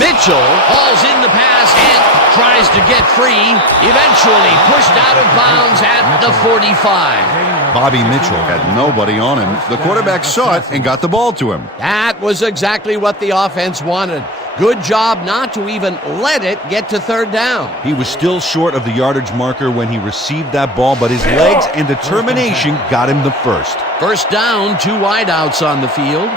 Mitchell hauls in the pass and tries to get free. Eventually pushed out of bounds at the 45. Bobby Mitchell had nobody on him. The quarterback saw it and got the ball to him. That was exactly what the offense wanted. Good job not to even let it get to third down. He was still short of the yardage marker when he received that ball, but his legs and determination got him the first. First down, 2 wideouts on the field.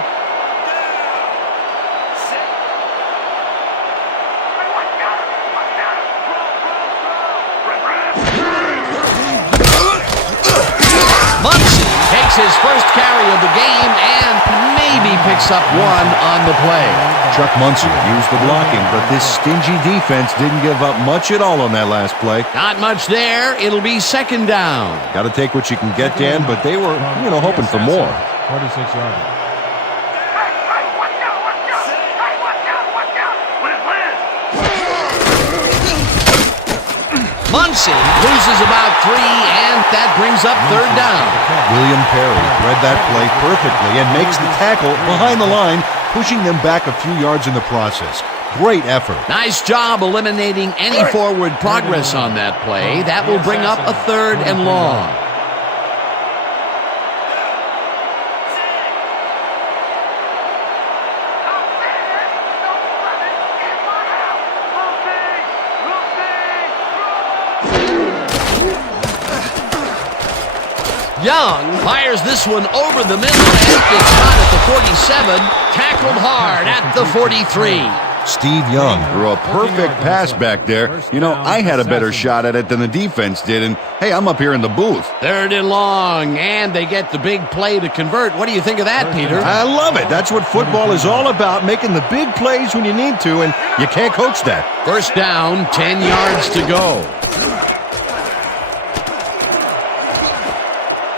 Munson takes his first carry of the game and maybe picks up 1 on the play. Chuck Munson used the blocking, but this stingy defense didn't give up much at all on that last play. Not much there. It'll be second down. Got to take what you can get, Dan, but they were, hoping for more. 46 yards. Munson loses about 3, and that brings up third down. William Perry read that play perfectly and makes the tackle behind the line, pushing them back a few yards in the process. Great effort. Nice job eliminating any forward progress on that play. That will bring up a third and long. Young fires this one over the middle and gets shot at the 47, tackled hard at the 43. Steve Young threw a perfect pass back there. I had a better shot at it than the defense did, and hey, I'm up here in the booth. Third and long, and they get the big play to convert. What do you think of that, Peter? I love it. That's what football is all about, making the big plays when you need to, and you can't coach that. First down, 10 yards to go.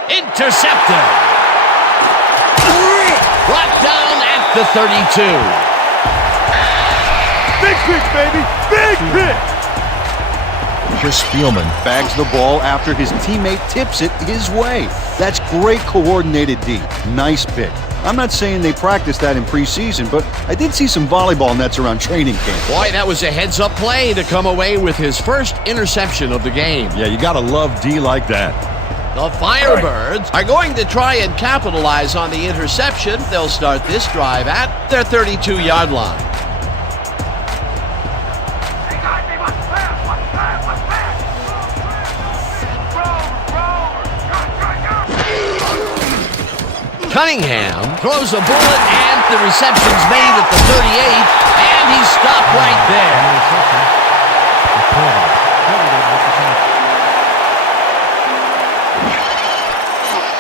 Intercepted. Brought down at the 32. Big pick, baby! Big pick! Chris Spielman bags the ball after his teammate tips it his way. That's great coordinated D. Nice pick. I'm not saying they practiced that in preseason, but I did see some volleyball nets around training camp. Boy, that was a heads-up play to come away with his first interception of the game. Yeah, you gotta love D like that. The Firebirds are going to try and capitalize on the interception. They'll start this drive at their 32-yard line. Cunningham throws a bullet, and the reception's made at the 38, and he's stopped right there.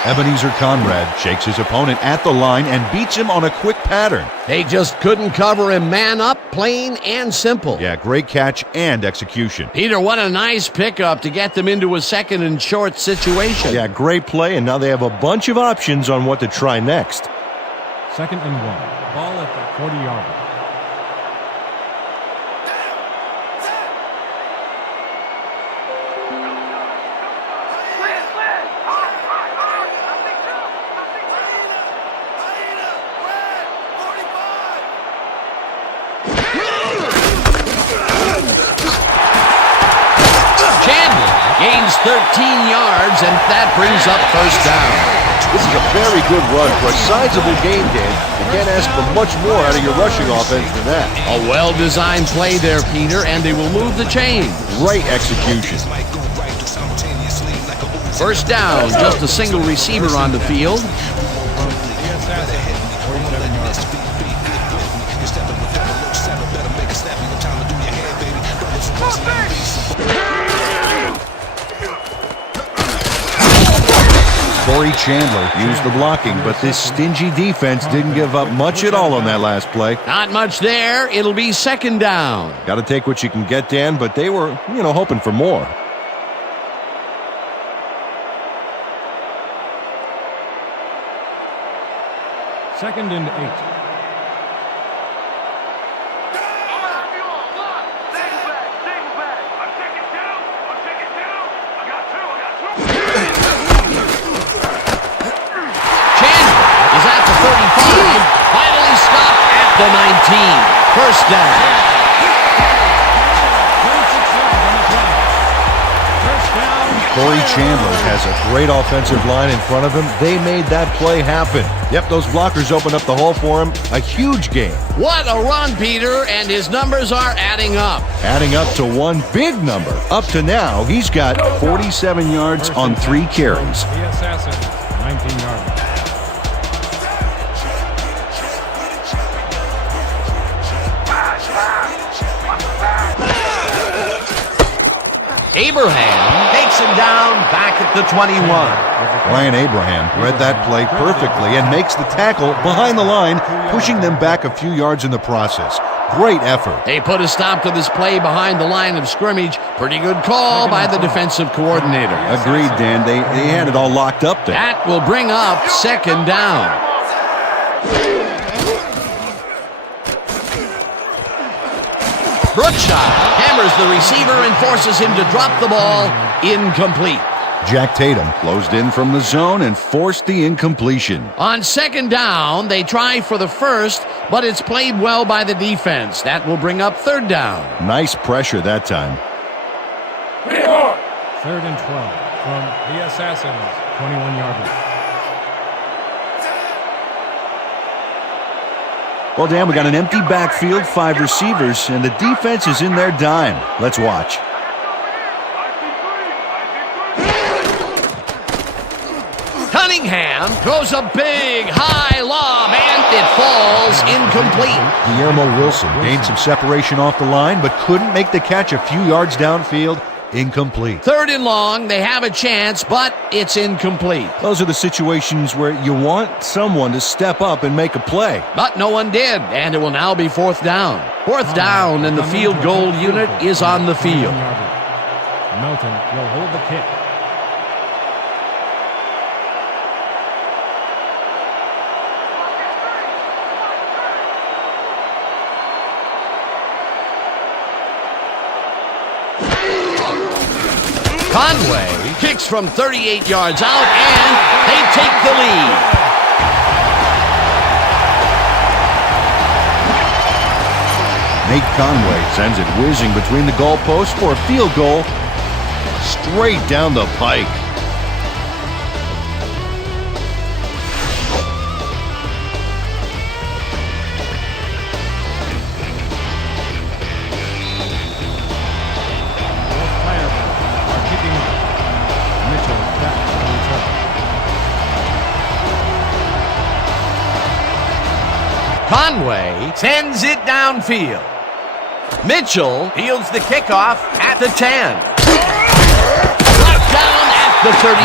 Ebenezer Conrad shakes his opponent at the line and beats him on a quick pattern. They just couldn't cover him man up, plain and simple. Yeah, great catch and execution. Peter, what a nice pickup to get them into a second and short situation. Yeah, great play, and now they have a bunch of options on what to try next. 2nd and 1. Ball at the 40-yard line. Gains 13 yards, and that brings up first down. This is a very good run for a sizable game, Dan. You can't ask for much more out of your rushing offense than that. A well-designed play there, Peter, and they will move the chain. Great execution. First down, just a single receiver on the field. Corey Chandler used the blocking, but this stingy defense didn't give up much at all on that last play. Not much there. It'll be second down. Got to take what you can get, Dan, but they were, hoping for more. Second and 8. The 19. First down. Corey Chandler has a great offensive line in front of him. They made that play happen. Yep, those blockers opened up the hole for him. A huge game. What a run, Peter, and his numbers are adding up. Adding up to one big number. Up to now, he's got 47 yards on 3 carries. The Assassins, 19 yards. Abraham takes him down back at the 21. Ryan Abraham read that play perfectly and makes the tackle behind the line, pushing them back a few yards in the process. Great effort. They put a stop to this play behind the line of scrimmage. Pretty good call by the defensive coordinator. Agreed, Dan. They had it all locked up there. That will bring up 2nd down. Brookshire hammers the receiver and forces him to drop the ball. Incomplete. Jack Tatum closed in from the zone and forced the incompletion. On 2nd down, they try for the first, but it's played well by the defense. That will bring up 3rd down. Nice pressure that time. 3rd and 12 from the Assassins, 21-yard. Well, Dan, we got an empty backfield, 5 receivers, and the defense is in their dime. Let's watch. Cunningham throws a big high lob, and it falls incomplete. Guillermo Wilson gained some separation off the line, but couldn't make the catch a few yards downfield. Incomplete. 3rd and long, they have a chance, but it's incomplete. Those are the situations where you want someone to step up and make a play. But no one did, and it will now be 4th down. 4th down, and the field goal unit is on the field. Melton will hold the kick. Conway kicks from 38 yards out, and they take the lead. Nate Conway sends it whizzing between the goalposts for a field goal straight down the pike. Conway sends it downfield. Mitchell fields the kickoff at the 10. Brought down at the 33.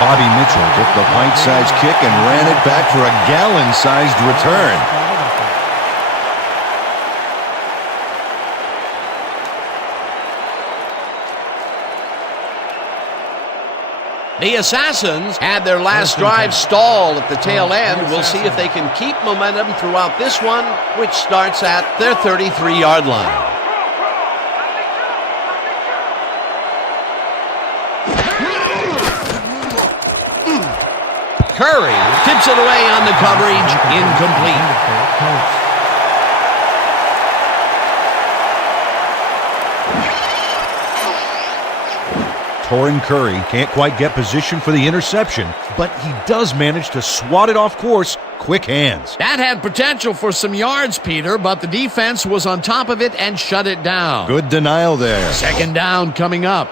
Bobby Mitchell took the pint-sized kick and ran it back for a gallon-sized return. The Assassins had their last drive stall at the tail end. We'll see if they can keep momentum throughout this one, which starts at their 33-yard line. Curry tips it away on the coverage, incomplete. Torrin Curry can't quite get position for the interception, but he does manage to swat it off course. Quick hands. That had potential for some yards, Peter, but the defense was on top of it and shut it down. Good denial there. 2nd down coming up.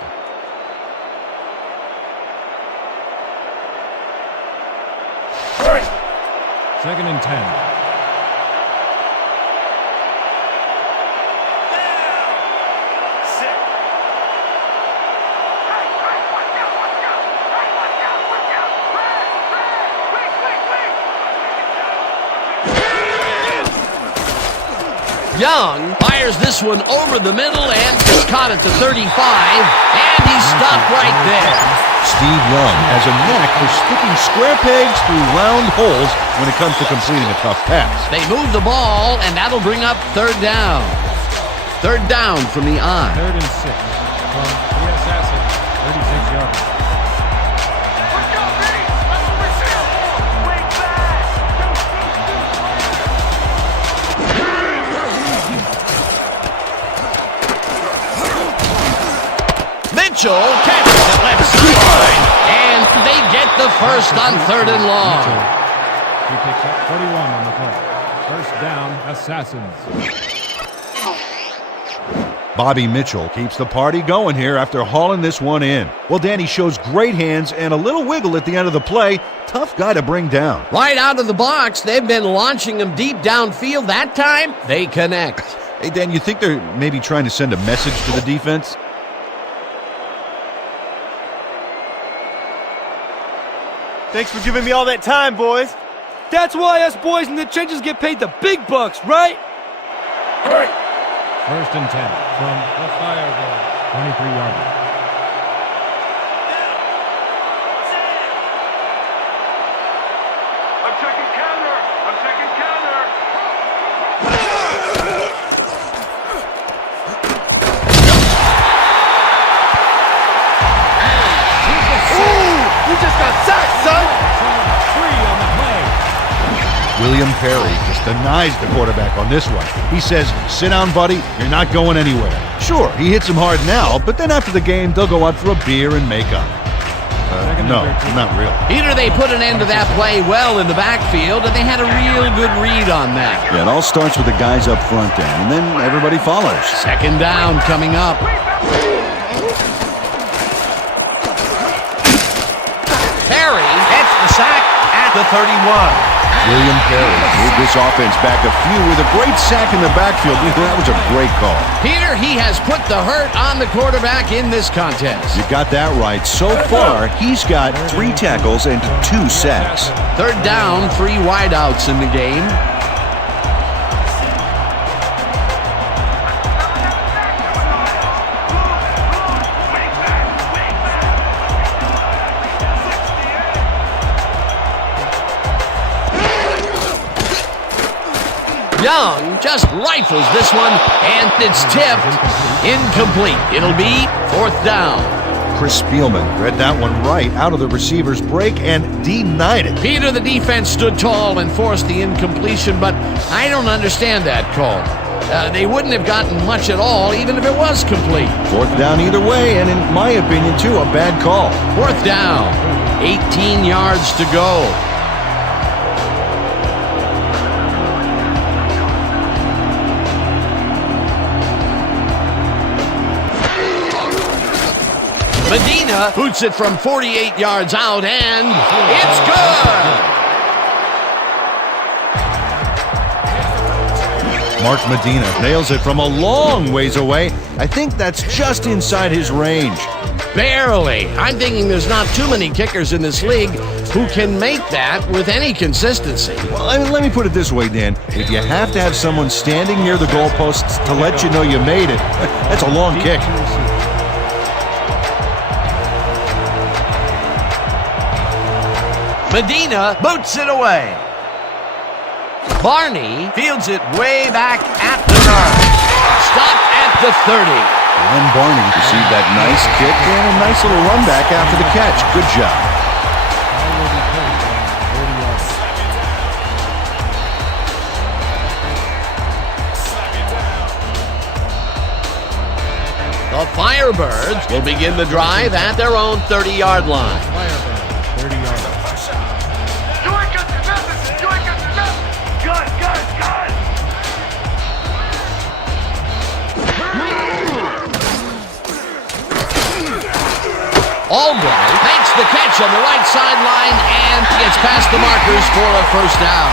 Second and 10. Young fires this one over the middle and is caught at the 35, and he's stopped right there. Steve Young has a knack for sticking square pegs through round holes when it comes to completing a tough pass. They move the ball, and that'll bring up 3rd down. 3rd down from the eye. 3rd and 6 from the Assassins, 36 yards. Mitchell catches it left sideline. And they get the first on 3rd and long. He picks up 41 on the play. First down, Assassins. Bobby Mitchell keeps the party going here after hauling this one in. Well, Danny shows great hands and a little wiggle at the end of the play. Tough guy to bring down. Right out of the box, they've been launching him deep downfield. That time, they connect. Hey, Dan, you think they're maybe trying to send a message to the defense? Thanks for giving me all that time, boys. That's why us boys in the trenches get paid the big bucks, right? First and 10 from the Firebirds. 23-yard line. I'm checking counter. I'm checking counter. Ooh, you just got sacked, son. 3 on the play. William Perry just denies the quarterback on this one. He says, sit down, buddy. You're not going anywhere. Sure, he hits him hard now, but then after the game, they'll go out for a beer and make up. No, not really. Peter, they put an end to that play well in the backfield, and they had a real good read on that. Yeah, it all starts with the guys up front then, and then everybody follows. 2nd down coming up. Perry gets the sack at the 31. William Perry moved this offense back a few with a great sack in the backfield. That was a great call. Peter, he has put the hurt on the quarterback in this contest. You got that right. So far, he's got 3 tackles and 2 sacks. 3rd down, 3 wideouts in the game. Young just rifles this one, and it's tipped. Incomplete. It'll be 4th down. Chris Spielman read that one right out of the receiver's break and denied it. Peter, the defense stood tall and forced the incompletion, but I don't understand that call. They wouldn't have gotten much at all, even if it was complete. 4th down either way, and in my opinion, too, a bad call. 4th down. 18 yards to go. Medina boots it from 48 yards out, and it's good! Mark Medina nails it from a long ways away. I think that's just inside his range. Barely. I'm thinking there's not too many kickers in this league who can make that with any consistency. Well, I mean, let me put it this way, Dan. If you have to have someone standing near the goalposts to let you know you made it, that's a long kick. Medina boots it away. Barney fields it way back at the 9. Stopped at the 30. And Barney received that nice kick and a nice little run back after the catch. Good job. The Firebirds will begin the drive at their own 30-yard line. Firebirds, 30 yards. Albright makes the catch on the right sideline and gets past the markers for a first down.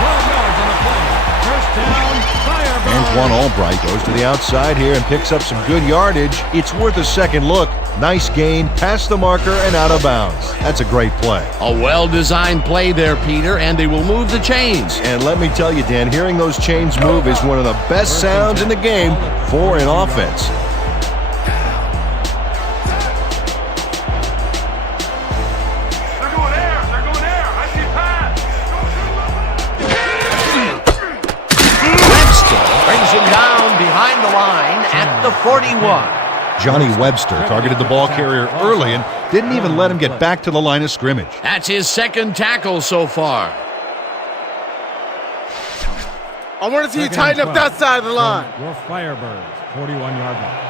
12 yards on the play. First down, Firebirds. Antoine Albright goes to the outside here and picks up some good yardage. It's worth a second look. Nice gain, past the marker and out of bounds. That's a great play. A well-designed play there, Peter, and they will move the chains. And let me tell you, Dan, hearing those chains move is one of the best sounds in the game for an offense. The 41. Johnny Webster targeted the ball carrier early and didn't even let him get back to the line of scrimmage. That's his 2nd tackle so far. I want to see you tighten up that side of the line. Your Firebirds, 41-yard line.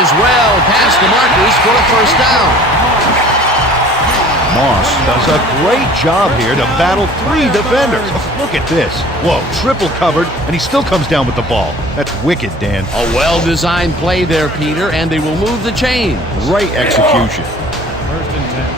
is well past the markers for a first down. Moss does a great job here to battle 3 defenders. Look at this. Whoa, triple covered, and he still comes down with the ball. That's wicked, Dan. A well-designed play there, Peter, and they will move the chains. Great execution. First and 10.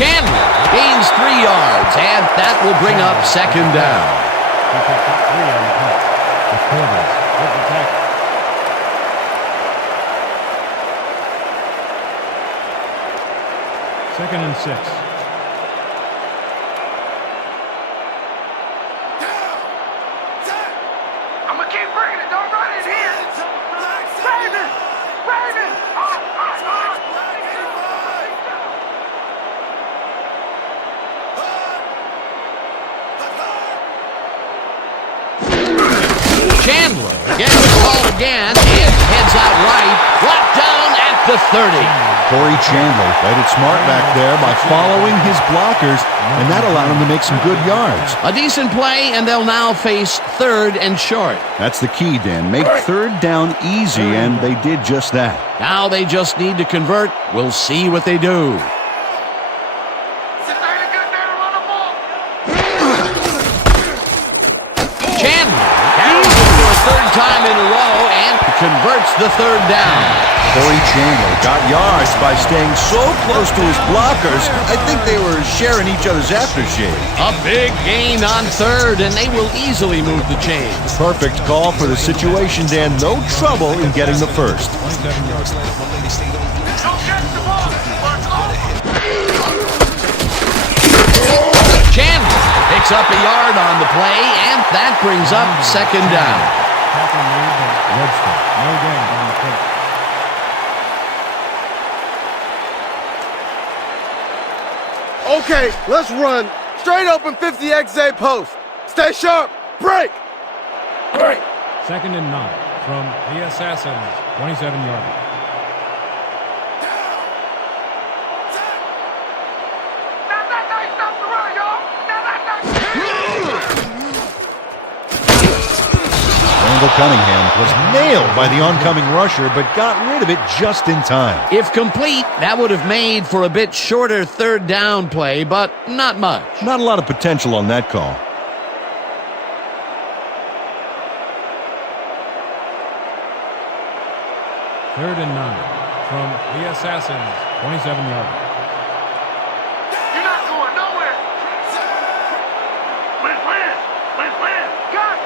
Chandler gains 3 yards, and that will bring up second down. He picked up 3 on the punt. The quarters with the tackle. Second and 6. I'm gonna keep bringing it. Don't run it here. Raven! Raven! Chandler gets the ball again and heads out right, brought down at the 30. Corey Chandler played it smart back there by following his blockers, and that allowed him to make some good yards. A decent play, and they'll now face 3rd and short. That's the key, Dan. Make 3rd down easy, and they did just that. Now they just need to convert. We'll see what they do. Chandler carries it for a 3rd time in a row and converts the 3rd down. Corey Chandler got yards by staying so close to his blockers, I think they were sharing each other's aftershave. A big gain on 3rd, and they will easily move the chains. Perfect call for the situation, Dan. No trouble in getting the first. 27 yards. Chandler picks up a yard on the play, and that brings up second down. Tackle made by Webster. No gain on the play. Okay, let's run. Straight open 50XA post. Stay sharp. Break. Break. Second and 9 from the Assassins. 27 yards. Randall Cunningham was nailed by the oncoming rusher, but got rid of it just in time. If complete, that would have made for a bit shorter 3rd down play, but not much. Not a lot of potential on that call. Third and 9 from the Assassins. 27 yards. You're not going nowhere. Win. Got.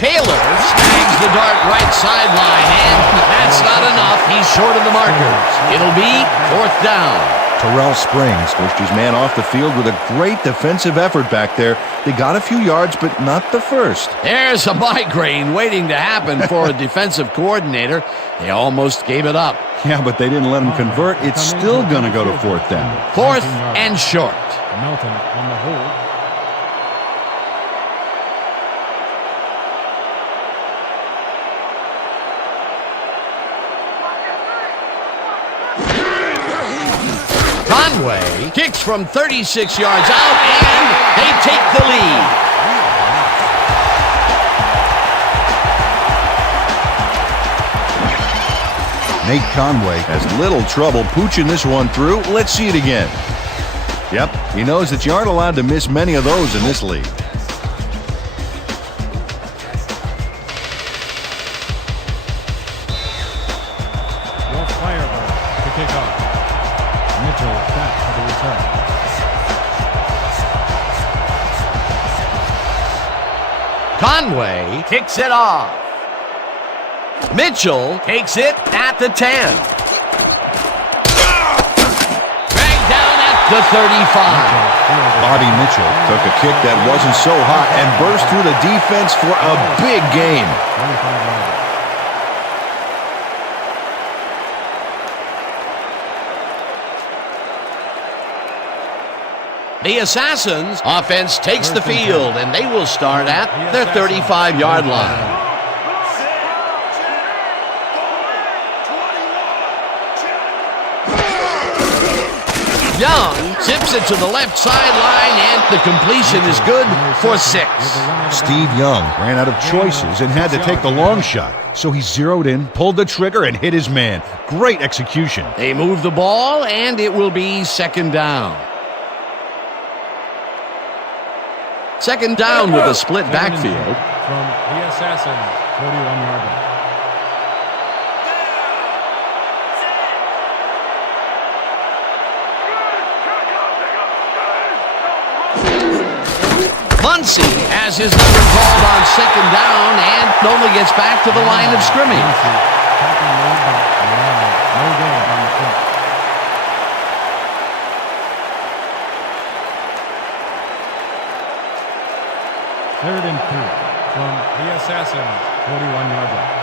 Taylor snags the dart right sideline, and that's not enough. He's short of the markers. It'll be 4th down. Terrell Springs pushed his man off the field with a great defensive effort back there. They got a few yards, but not the first. There's a migraine waiting to happen for a defensive coordinator. They almost gave it up. Yeah, but they didn't let him convert. It's still going to go to 4th down. 4th and short. Melton on the hold. Conway kicks from 36 yards out, and they take the lead. Nate Conway has little trouble pooching this one through. Let's see it again. Yep, he knows that you aren't allowed to miss many of those in this league. Will Firebird to kick off. Mitchell back for the return. Conway kicks it off. Mitchell takes it at the 10. Dragged down at the 35. Bobby Mitchell took a kick that wasn't so hot and burst through the defense for a big gain. 25 yards. The Assassins offense takes the field, and they will start at their 35-yard line. Young zips it to the left sideline, and the completion is good for 6. Steve Young ran out of choices and had to take the long shot, so he zeroed in, pulled the trigger, and hit his man. Great execution. They move the ball, and it will be 2nd down. 2nd down with a split backfield. From the Assassins, 41-yard line. Muncy has his number called on 2nd down and only gets back to the line of scrimmage. No gain on the play. Third and 2 from the Assassins, 41-yard line.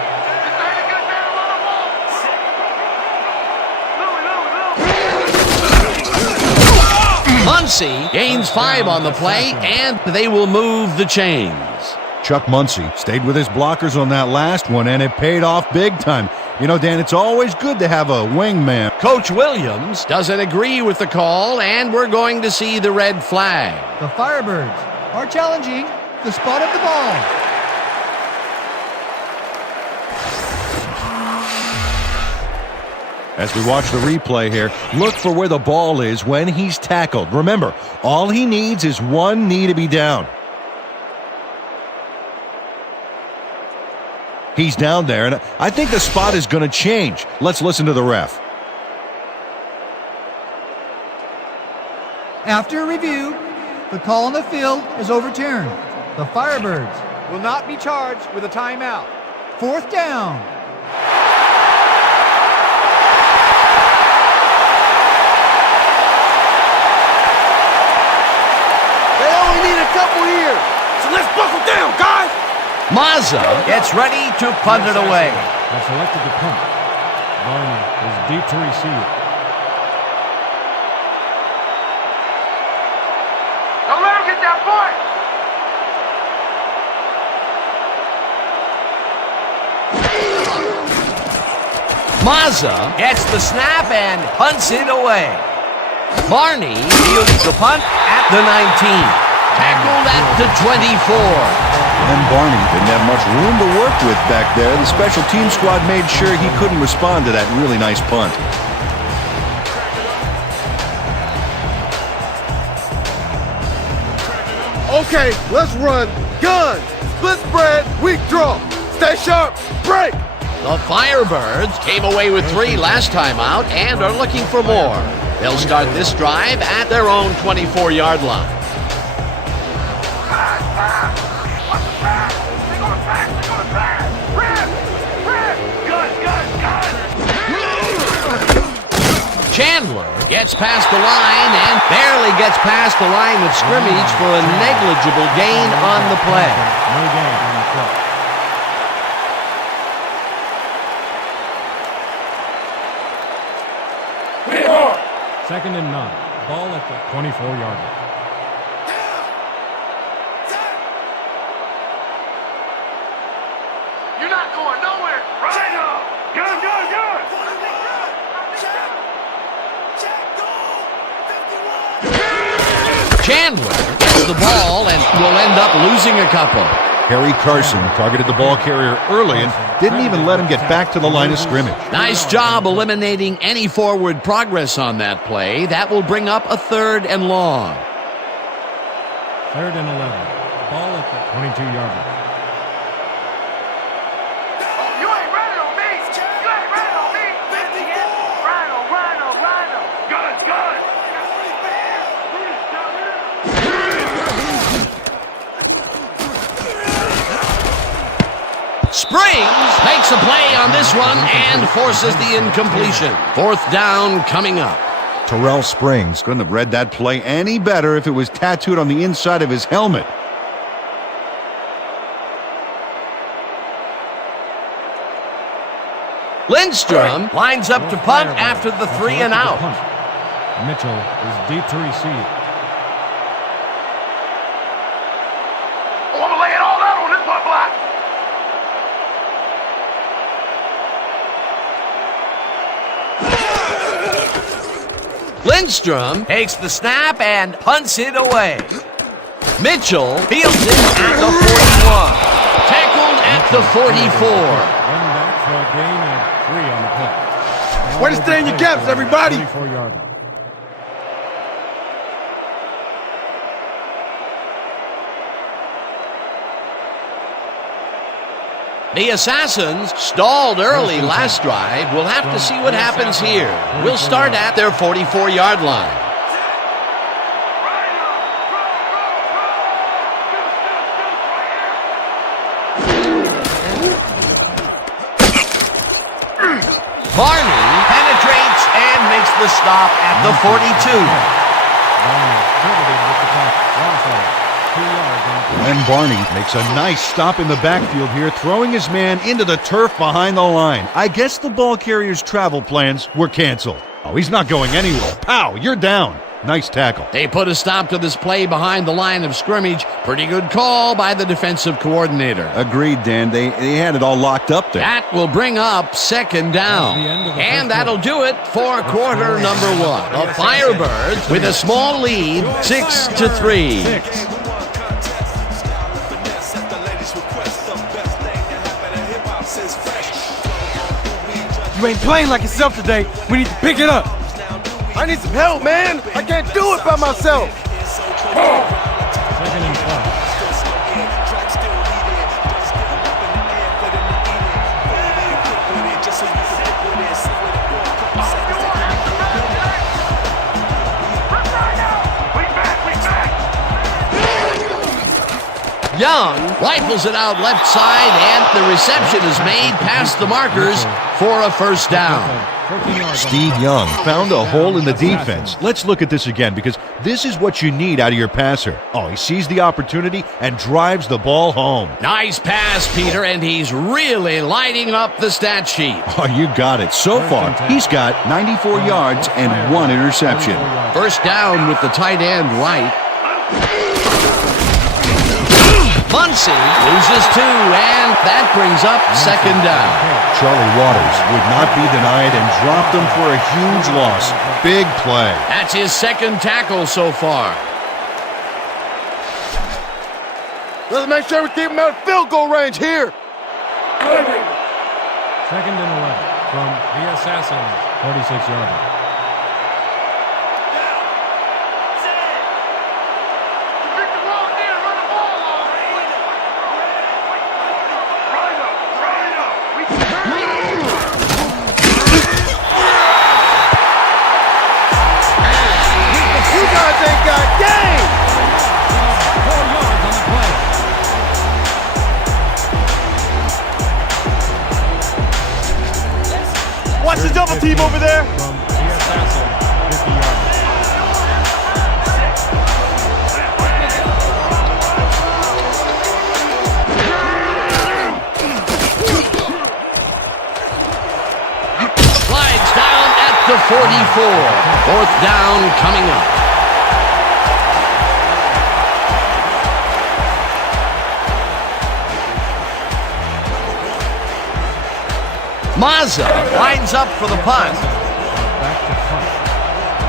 Muncy gains 5 on the play, and they will move the chains. Chuck Muncy stayed with his blockers on that last one, and it paid off big time. You know, Dan, it's always good to have a wingman. Coach Williams doesn't agree with the call, and we're going to see the red flag. The Firebirds are challenging the spot of the ball. As we watch the replay here, look for where the ball is when he's tackled. Remember, all he needs is one knee to be down. He's down there, and I think the spot is going to change. Let's listen to the ref. After review, the call on the field is overturned. The Firebirds will not be charged with a timeout. 4th down. They only need a couple here, so let's buckle down, guys. Mazza gets ready to punt it away. Have selected to punt. Barney is deep to receive. Don't let him get that point. Mazza gets the snap and punts it away. Barney fields the punt at the 19. Tackled at the 24. And Barney didn't have much room to work with back there. The special team squad made sure he couldn't respond to that really nice punt. Okay, let's run. Gun. Split spread. Weak draw. Stay sharp. Break. The Firebirds came away with 3 last time out and are looking for more. They'll start this drive at their own 24-yard line. Chandler gets past the line and barely gets past the line of scrimmage for a negligible gain on the play. No gain on the play. Second and 9. Ball at the 24-yard line. You're not going nowhere. Right now. Gun, gun, gun. Chandler gets the ball and will end up losing a couple. Harry Carson targeted the ball carrier early and didn't even let him get back to the line of scrimmage. Nice job eliminating any forward progress on that play. That will bring up a 3rd and long. 3rd and 11. Ball at the 22-yard line. You ain't running on me. You ain't running on me. Rhino, Rhino, Rhino. Gun, gun. Springs makes a play on this one and forces the incompletion. 4th down coming up. Terrell Springs couldn't have read that play any better if it was tattooed on the inside of his helmet. Lindstrom lines up to punt after the 3 and out. Mitchell is deep to receive. Lindstrom takes the snap and punts it away. Mitchell fields it at the 41. Tackled at the 44. Run back for a gain of 3 on the play. Way to stay in your gaps, everybody. 24-yard line. The Assassins stalled early last drive. We'll have to see what happens here. We'll start at their 44-yard line. Barney penetrates and makes the stop at the 42. And Barney makes a nice stop in the backfield here, throwing his man into the turf behind the line. I guess the ball carrier's travel plans were canceled. Oh, he's not going anywhere. Pow, you're down. Nice tackle. They put a stop to this play behind the line of scrimmage. Pretty good call by the defensive coordinator. Agreed, Dan. They had it all locked up there. That will bring up second down. And that'll do it for quarter number 1. The Firebirds with a small lead, 6-3. You ain't playing like yourself today. We need to pick it up. I need some help, man. I can't do it by myself. Second and 12. Young rifles it out left side, and the reception is made past the markers for a first down. Steve Young found a hole in the defense. Let's look at this again, because this is what you need out of your passer. Oh, he sees the opportunity and drives the ball home. Nice pass, Peter, and he's really lighting up the stat sheet. Oh, you got it. So far, he's got 94 yards and 1 interception. First down with the tight end right. Muncy loses 2, and that brings up second down. Charlie Waters would not be denied and dropped him for a huge loss. Big play. That's his second tackle so far. Let's make sure we keep him out of field goal range here. Second and 11 from the Assassins, 46-yard line. Watch the double team over there. From the Assassins, 50 yards. Slides down at the 44. Fourth down coming up. Mazza lines up for the punt. Back to punt.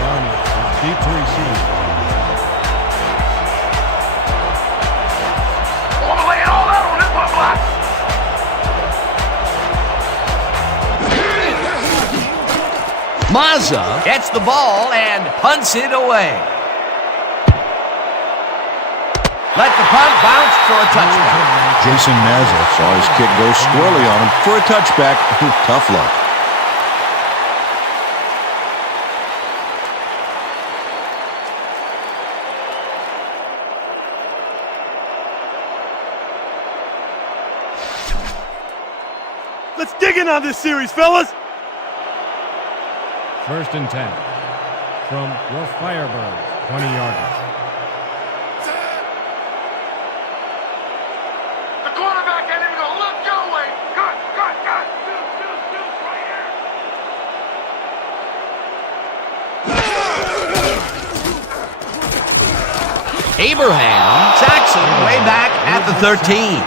Barney is deep to receive. I'm gonna lay it all out on this one, Black. Mazza gets the ball and punts it away. Let the punt bounce for a touchdown. Jason Mazza saw his kick go squarely on him for a touchback. Tough luck. Let's dig in on this series, fellas. First and 10 from your Firebirds, 20-yard line. The quarterback ain't even gonna look your way. Cut. Shoot, right here. Abraham sacks him way back at the 13.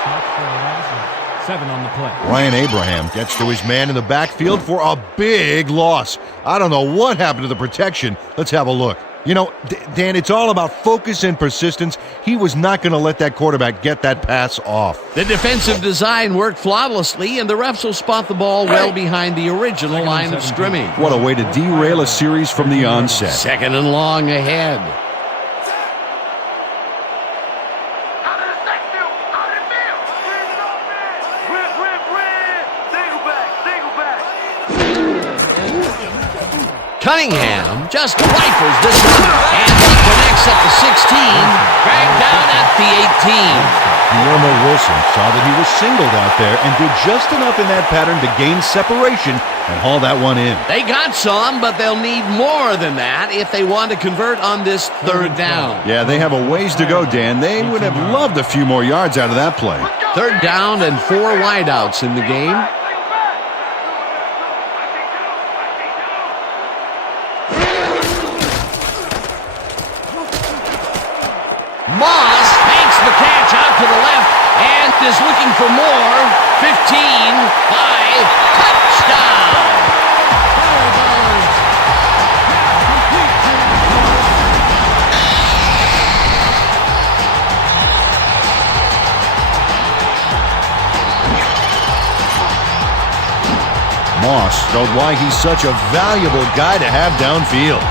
Sacked for a loss of 7 on the play. Ryan Abraham gets to his man in the backfield for a big loss. I don't know what happened to the protection. Let's have a look. You know, Dan, it's all about focus and persistence. He was not going to let that quarterback get that pass off. The defensive design worked flawlessly, and the refs will spot the ball well behind the original line of scrimmage. What a way to derail a series from the onset. 2nd and long ahead. Out of the second, out of the field. Single back. Cunningham just rifles this one, and he connects at the 16, dragged down at the 18. Guillermo Wilson saw that he was singled out there and did just enough in that pattern to gain separation and haul that one in. They got some, but they'll need more than that if they want to convert on this 3rd down. Yeah, they have a ways to go, Dan. They would have loved a few more yards out of that play. 3rd down and 4 wideouts in the game. Moss makes the catch out to the left and is looking for more. 15, 5, touchdown! Moss showed why he's such a valuable guy to have downfield.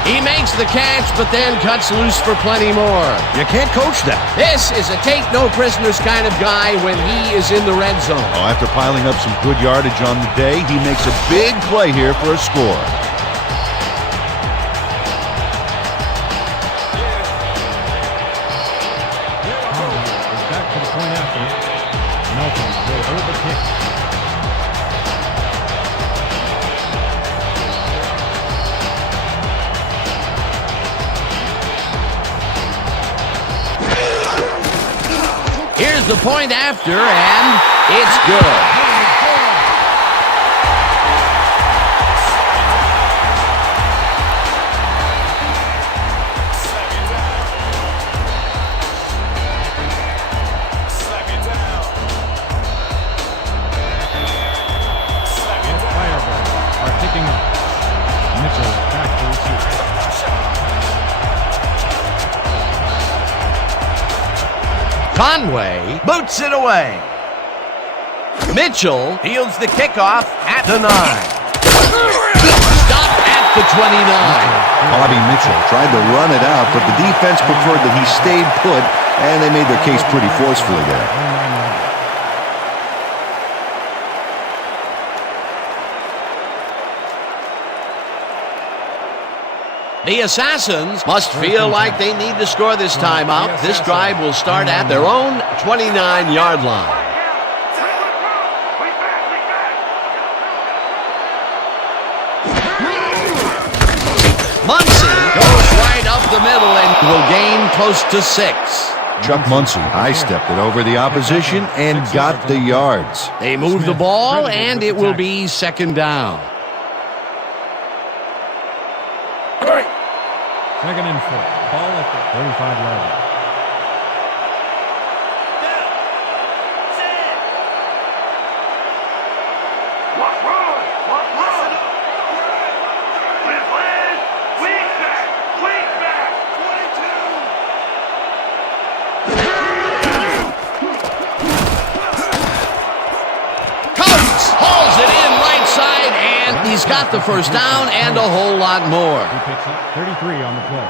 He makes the catch, but then cuts loose for plenty more. You can't coach that. This is a take-no-prisoners kind of guy when he is in the red zone. Oh, after piling up some good yardage on the day, he makes a big play here for a score. Is back to the point after. Melton will hold the kick. Here's the point after, and it's good. Firebirds are picking up. Mitchell back to receive. Conway boots it away. Mitchell fields the kickoff at the 9. Stop at the 29. Bobby Mitchell tried to run it out, but the defense preferred that he stayed put, and they made their case pretty forcefully there. The Assassins must feel like they need to score this timeout. This drive will start at their own 29-yard line. Muncy goes right up the middle and will gain close to 6. Chuck Muncy high-stepped it over the opposition and got the yards. They move the ball, and it will be 2nd down. 2nd and 4. Ball at the 35-yard line. He's got the 1st down and a whole lot more. He picks up 33 on the play.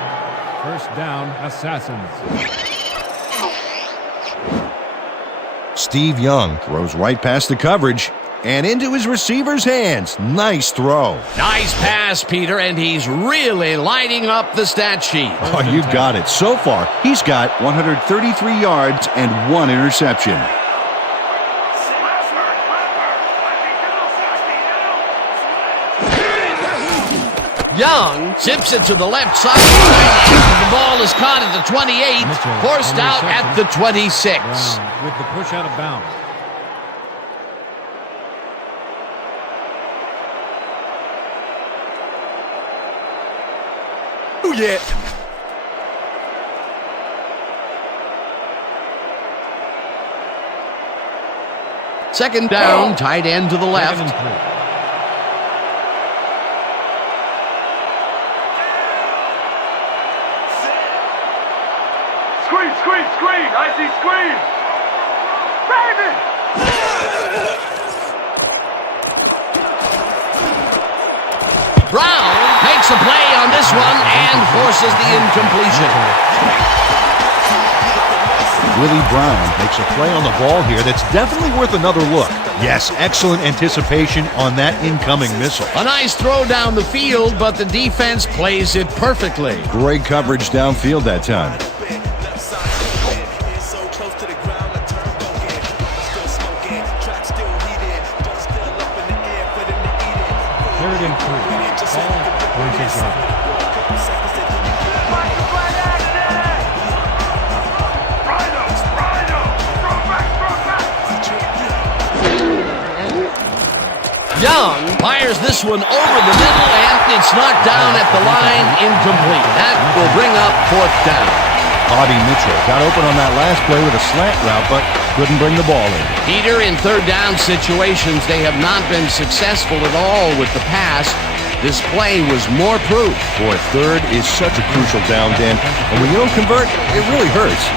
1st down, Assassins. Steve Young throws right past the coverage and into his receiver's hands. Nice throw. Nice pass, Peter, and he's really lighting up the stat sheet. Oh, you got it. So far, he's got 133 yards and 1 interception. Young zips it to the left side. The ball is caught at the 28, forced out at the 26. Brown with the push out of bounds. Oh, yeah. Second down, tight end to the left. Second and 3. Screen, screen, screen. I see screen. Raven! Brown makes a play on this one and forces the incompletion. Willie Brown makes a play on the ball here that's definitely worth another look. Yes, excellent anticipation on that incoming missile. A nice throw down the field, but the defense plays it perfectly. Great coverage downfield that time. Third and 3. Ball, 46 yards. Rhino, Rhino. Throw back, throw back. Young fires this one over the middle, and it's knocked down at the line, incomplete. That will bring up fourth down. Bobby Mitchell got open on that last play with a slant route, but couldn't bring the ball in. Peter, in third down situations, they have not been successful at all with the pass. This play was more proof. Boy, third is such a crucial down, Dan. And when you don't convert, it really hurts.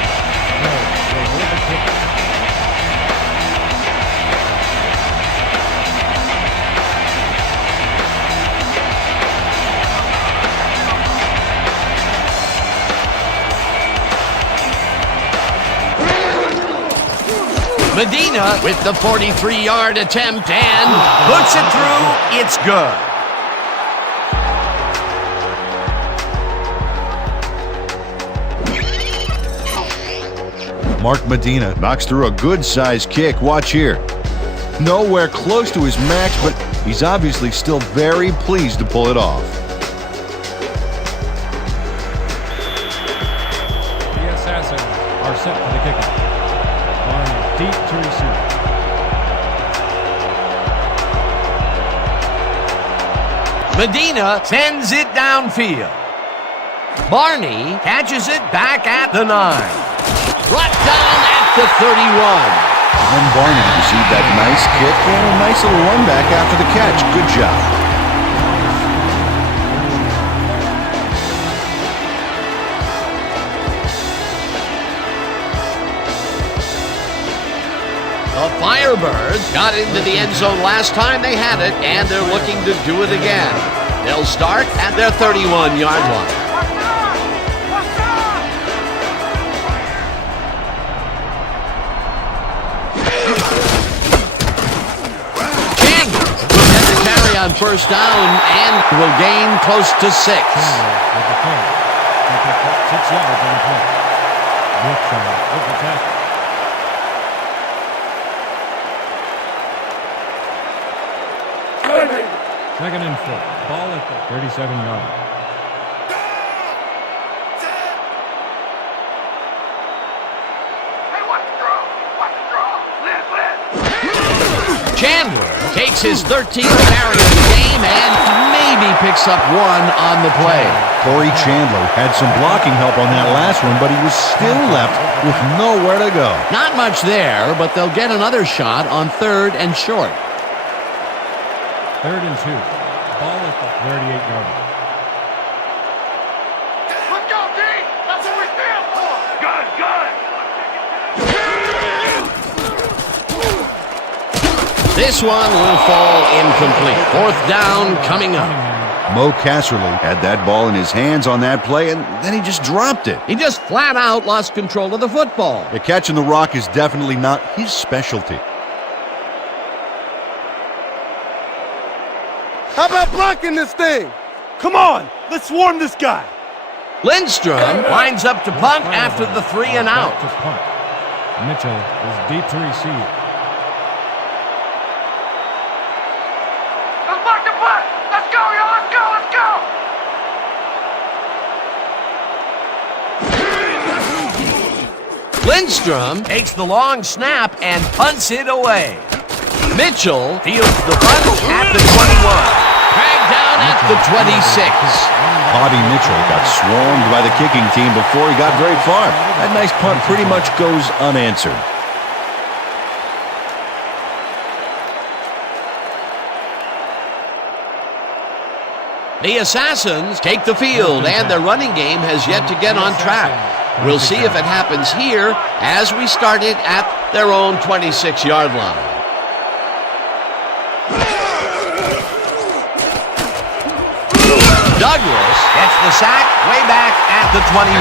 Medina with the 43-yard attempt and puts it through. It's good. Mark Medina Knocks through a good-sized kick. Watch here. Nowhere close to his max, but he's obviously still very pleased to pull it off. The Assassins are set for the kickoff. Barney deep to receive. Medina sends it downfield. Barney catches it back at the 9. Brought down at the 31. And Barney received that nice kick and a nice little run back after the catch. Good job. The Firebirds got into the end zone last time they had it, and they're looking to do it again. They'll start at their 31-yard line. On first down and will gain close to 6. With the carry. They picked up 6 yards on the play. Brookshire with the tackle. Second and 4. Ball at the 37-yard line. Hey, watch the draw. Watch the draw. Lift. Chandler takes his 13th carry of the game and maybe picks up one on the play. Corey Chandler had some blocking help on that last one, but he was still left with nowhere to go. Not much there, but they'll get another shot on third and short. Third and 2. Ball at the 38-yard line. Let's go, D. That's what we stand for. Gun, gun. This one will fall incomplete. Fourth down coming up. Mo Casserly had that ball in his hands on that play, and then he just dropped it. He just flat out lost control of the football. The catching the rock is definitely not his specialty. How about blocking this thing? Come on, let's swarm this guy. Lindstrom winds up to punt after the 3 and out. Just punt. Mitchell is deep to receive. Let's block the punt. Let's go, yo. Let's go. Let's go. Lindstrom takes the long snap and punts it away. Mitchell fields the punt at the 21. Dragged down at the 26. Bobby Mitchell got swarmed by the kicking team before he got very far. That nice punt pretty much goes unanswered. The Assassins take the field, and their running game has yet to get on track. We'll see if it happens here as we start it at their own 26-yard line. Douglas gets the sack way back at the 21.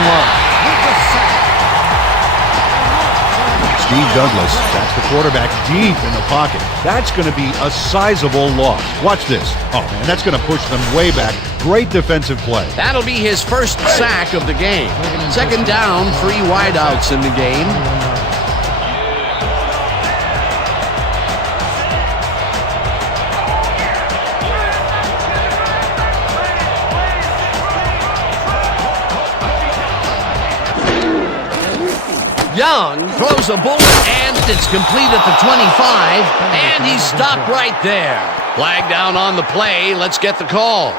Steve Douglas, that's the quarterback deep in the pocket. That's going to be a sizable loss. Watch this. Oh, man, that's going to push them way back. Great defensive play. That'll be his first sack of the game. Second down, 3 wideouts in the game. Young throws a bullet, and it's complete at the 25, and he's stopped right there. Flag down on the play. Let's get the call.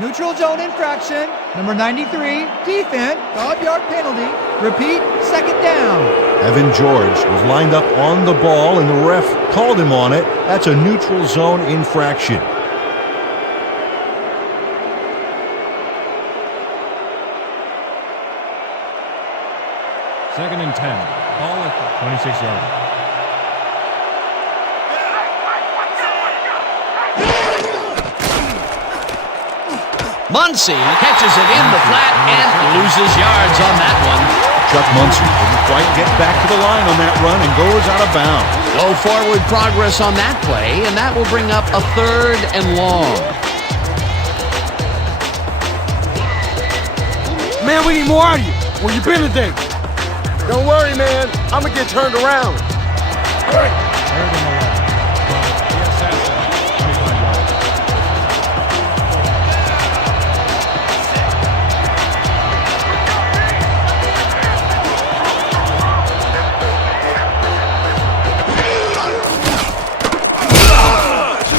Neutral zone infraction. Number 93, defense, 5-yard penalty. Repeat, second down. Evan George was lined up on the ball, and the ref called him on it. That's a neutral zone infraction. Second and 10. Ball at the 26-yard line. Muncy catches it in the flat and loses yards on that one. Chuck Muncy didn't quite get back to the line on that run and goes out of bounds. No forward progress on that play, and that will bring up a 3rd and long. Man, we need more out of you. Where you been today? Don't worry, man. I'm going to get turned around. All right. 3rd and 11. The Assassins, 25 yards.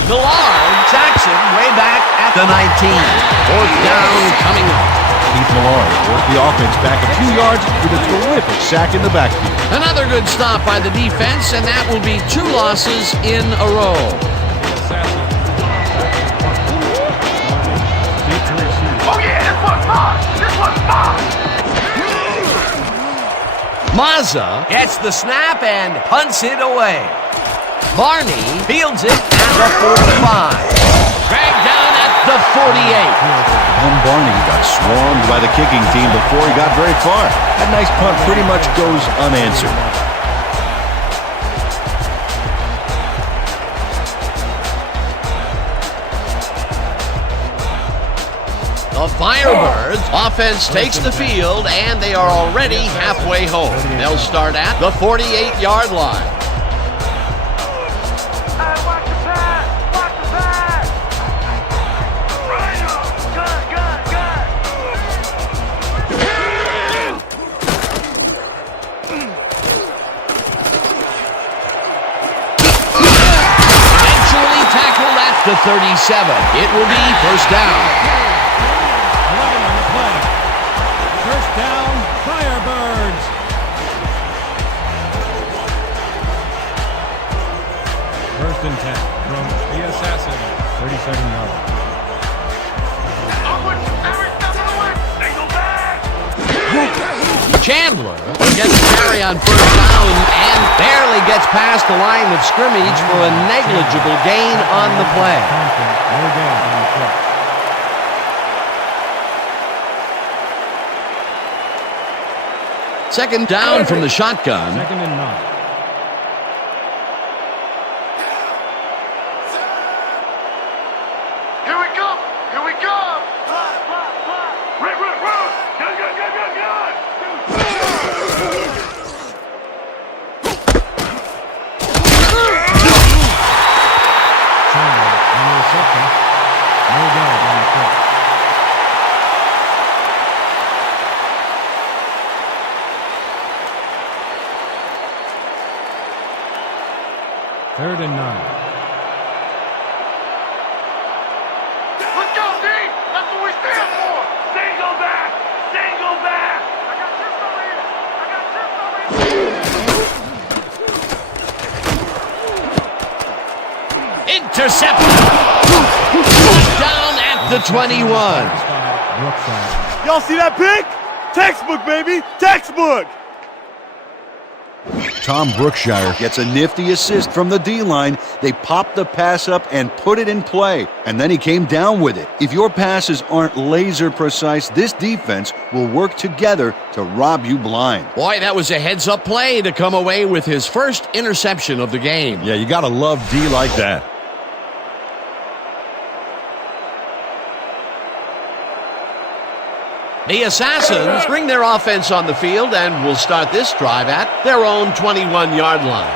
Millard sacks him way back at the 19. 4th down coming up. Keith Millard worked the offense back a few yards with a terrific sack in the backfield. Another good stop by the defense, and that will be 2 losses in a row. The Assassins. Deep to receive. Oh yeah, this one's mine. This one's mine. Mazza gets the snap and punts it away. Barney fields it at the 45. Dragged down at the 48. And Barney got swarmed by the kicking team before he got very far. That nice punt pretty much goes unanswered. The Firebirds offense takes the field, and they are already halfway home. They'll start at the 48-yard line. Hey, watch the pass. Watch the pass. Rhino. Good, good, good. Eventually tackled at the 37. It will be first down. 11 on the play. First down, Firebirds. First and 10 from the Assassin, 37-yard line. I'm with you every step of the way. Single back. Chandler gets a carry on first down and barely gets past the line of scrimmage for a negligible gain on the play. Thompson, no gain on the play. Second down from the shotgun. Second and 9. Here we go. Here we go. Rick, Rick, Rick. Good, good, good, good, good. Chandler on the reception. No gain on the play. Third and 9. Let's go, D. That's what we stand for. Single back. Single back. I got trips over here. I got trips over here. Intercepted. Down at the 21. Brookshire. Y'all see that pick? Textbook, baby! Textbook! Tom Brookshire gets a nifty assist from the D-line. They popped the pass up and put it in play, and then he came down with it. If your passes aren't laser precise, this defense will work together to rob you blind. Boy, that was a heads-up play to come away with his first interception of the game. Yeah, you got to love D like that. The Assassins bring their offense on the field and will start this drive at their own 21-yard line.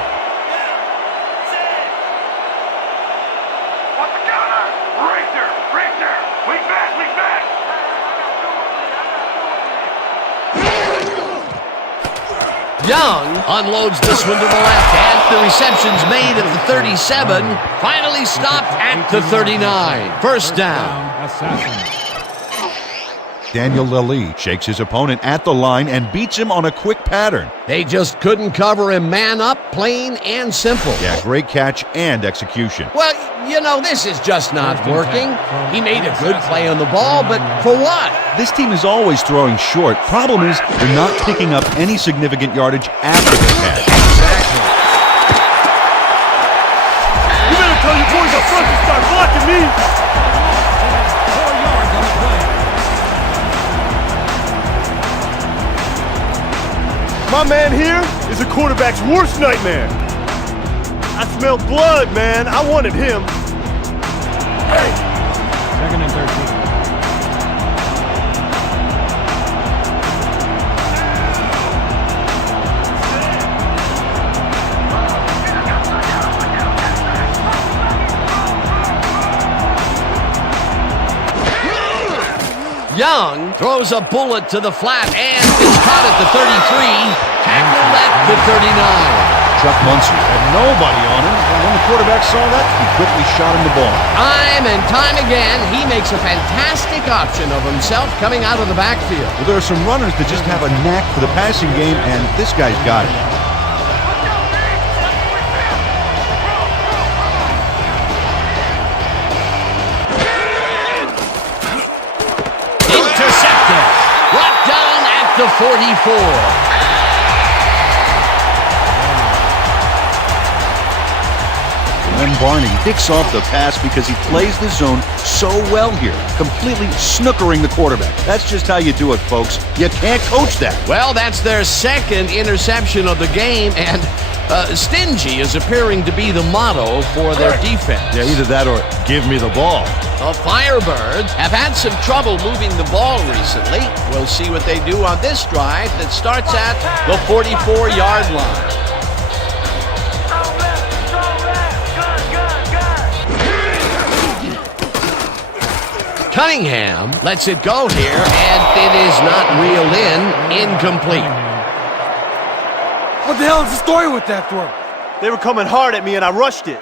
What's the counter? Richter! Richter! Weak back! Weak back! Young unloads this one to the left, and the reception's made at the 37, finally stopped at the 39. First down. Assassins. Daniel Lally shakes his opponent at the line and beats him on a quick pattern. They just couldn't cover him man up, plain and simple. Yeah, great catch and execution. Well, you know, this is just not working. He made a good play on the ball, but for what? This team is always throwing short. Problem is, they're not picking up any significant yardage after the catch. You better tell your boys up front to start blocking me! 4 yards on the play. My man here is a quarterback's worst nightmare. I smelled blood, man. I wanted him. Second and 13. Young throws a bullet to the flat and is caught at the 33, tackled at the 39. Chuck Muncie had nobody on him, and when the quarterback saw that, he quickly shot him the ball. Time and time again, he makes a fantastic option of himself coming out of the backfield. Well, there are some runners that just have a knack for the passing game, and this guy's got it. Intercepted. Brought down at the 44. Glenn Barney picks off the pass because he plays the zone so well here, completely snookering the quarterback. That's just how you do it, folks. You can't coach that. Well, that's their second interception of the game, and stingy is appearing to be the motto for their defense. Yeah, either that or give me the ball. The Firebirds have had some trouble moving the ball recently. We'll see what they do on this drive that starts at the 44-yard line. Cunningham lets it go here, and it is not reeled in. Incomplete. What the hell is the story with that throw? They were coming hard at me and I rushed it.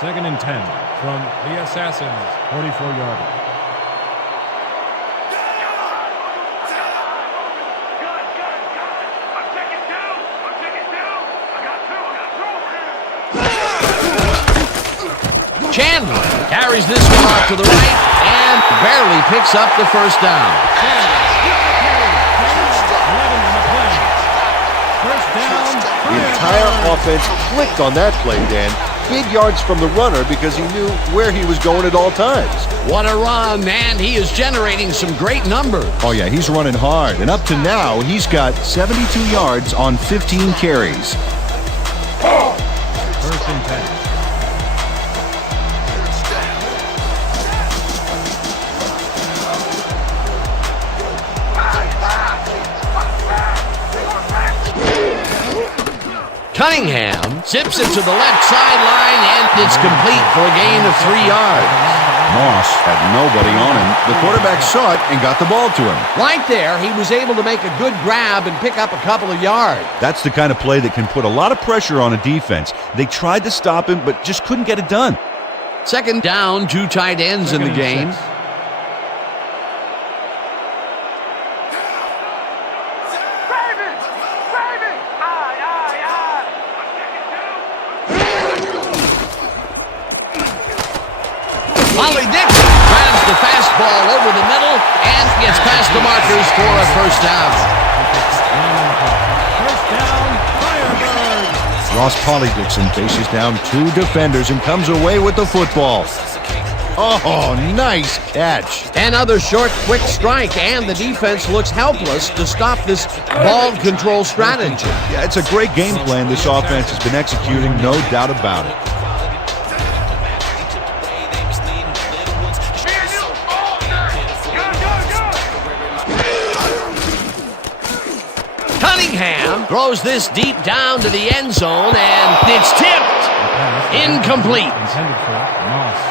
Second and 10 from the Assassins. 44-yarder. Chandler carries this one off to the right and barely picks up the first down. 11 on the play. First down. The entire offense clicked on that play, Dan. Big yards from the runner because he knew where he was going at all times. What a run, and he is generating some great numbers. Oh, yeah, he's running hard. And up to now, he's got 72 yards on 15 carries. First and 10. Cunningham zips it to the left sideline, and it's complete for a gain of 3 yards. Moss had nobody on him. The quarterback saw it and got the ball to him. Right there, he was able to make a good grab and pick up a couple of yards. That's the kind of play that can put a lot of pressure on a defense. They tried to stop him, but just couldn't get it done. Second down, 2 tight ends in the game. gets past the markers for a first down. First down, Firebird. Ross Polydixon faces down 2 defenders and comes away with the football. Oh, nice catch. Another short, quick strike, and the defense looks helpless to stop this ball control strategy. Yeah, it's a great game plan this offense has been executing, no doubt about it. Cunningham throws this deep down to the end zone, and it's tipped. Incomplete. Intended for Moss.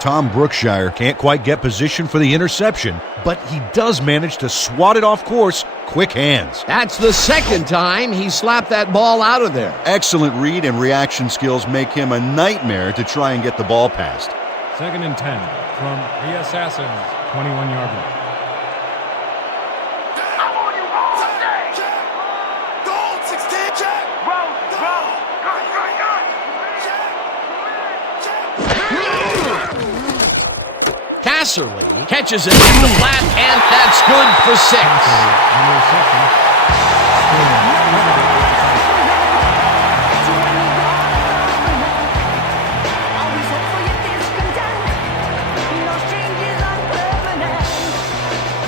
Tom Brookshire can't quite get position for the interception, but he does manage to swat it off course. Quick hands. That's the second time he slapped that ball out of there. Excellent read and reaction skills make him a nightmare to try and get the ball past. 2nd and 10 from the Assassins, 21-yard line. I'm on you all day. Gold 16, check. Roll. Casserly catches it in the flat, and that's good for 6.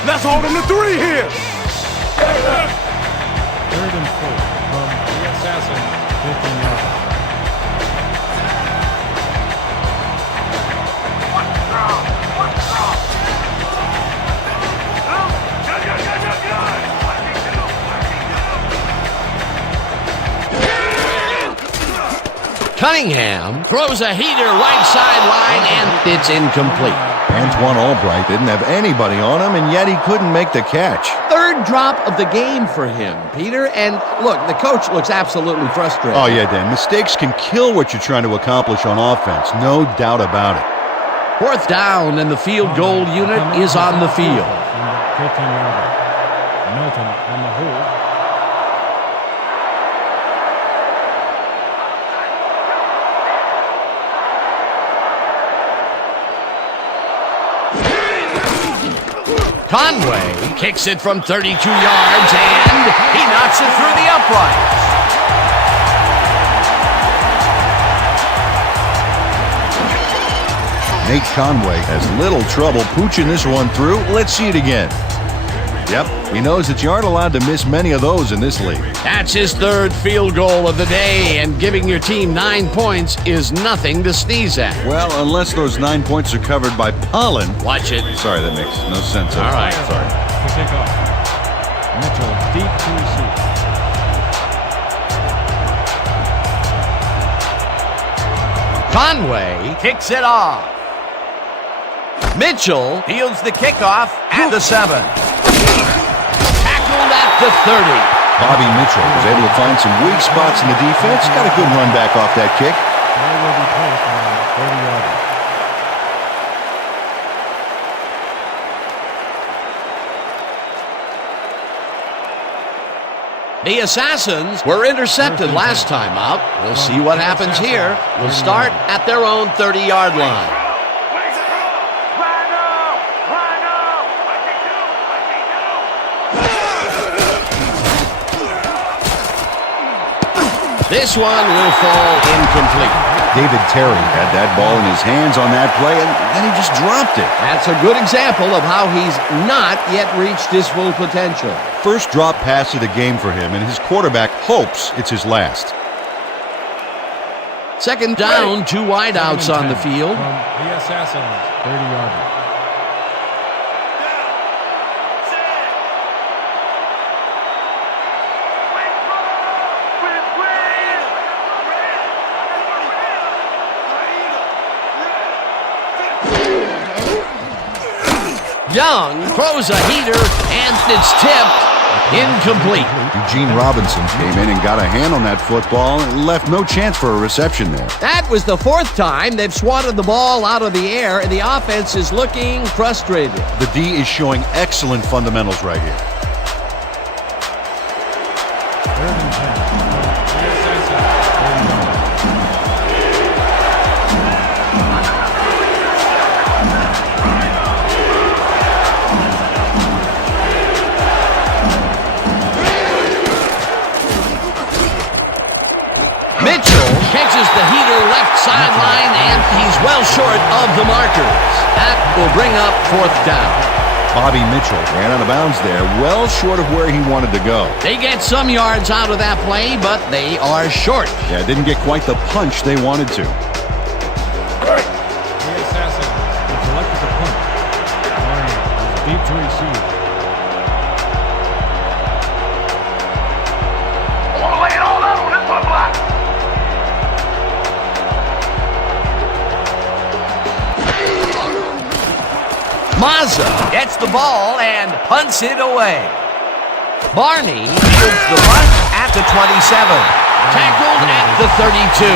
Let's hold him to 3 here. 3rd and 4 from the Assassins, 15-yard line. Cunningham throws a heater right sideline, and it's incomplete. Antoine Albright didn't have anybody on him, and yet he couldn't make the catch. Third drop of the game for him, Peter. And look, the coach looks absolutely frustrated. Oh, yeah, Dan. Mistakes can kill what you're trying to accomplish on offense. No doubt about it. 4th down, and the field goal unit is on the field. 15-yard line. Milton on the hold. Conway kicks it from 32 yards, and he knocks it through the uprights. Nate Conway has little trouble pooching this one through. Let's see it again. Yep, he knows that you aren't allowed to miss many of those in this league. That's his 3rd field goal of the day, and giving your team 9 points is nothing to sneeze at. Well, unless those 9 points are covered by pollen. Watch it. Sorry, that makes no sense. All right. Sorry. To kick off. Mitchell deep to receive. Conway kicks it off. Mitchell fields the kickoff at the 7. Tackled at the 30. Bobby Mitchell was able to find some weak spots in the defense. Got a good run back off that kick. Ball will be placed on 30-yard line. The Assassins were intercepted last time out. We'll see what happens here. We'll start at their own 30-yard line. This one will fall incomplete. David Terry had that ball in his hands on that play, and then he just dropped it. That's a good example of how he's not yet reached his full potential. First drop pass of the game for him, and his quarterback hopes it's his last. 2nd down, 2 wideouts on the field. From the Assassins, 30-yard line. Young throws a heater, and it's tipped. Incomplete. Eugene Robinson came in and got a hand on that football and left no chance for a reception there. That was the 4th time they've swatted the ball out of the air, and the offense is looking frustrated. The D is showing excellent fundamentals right here. 3rd and 10. The Assassins, 30-yard line. Well short of the markers. That will bring up 4th down. Bobby Mitchell ran out of bounds there, well short of where he wanted to go. They get some yards out of that play, but they are short. Yeah, didn't get quite the punch they wanted to. The Assassin has selected the punt. Barney is deep to receive. I want to lay it all out on this one block. Mazza gets the ball and punts it away. Barney fields the punt at the 27. Tackled at the 32.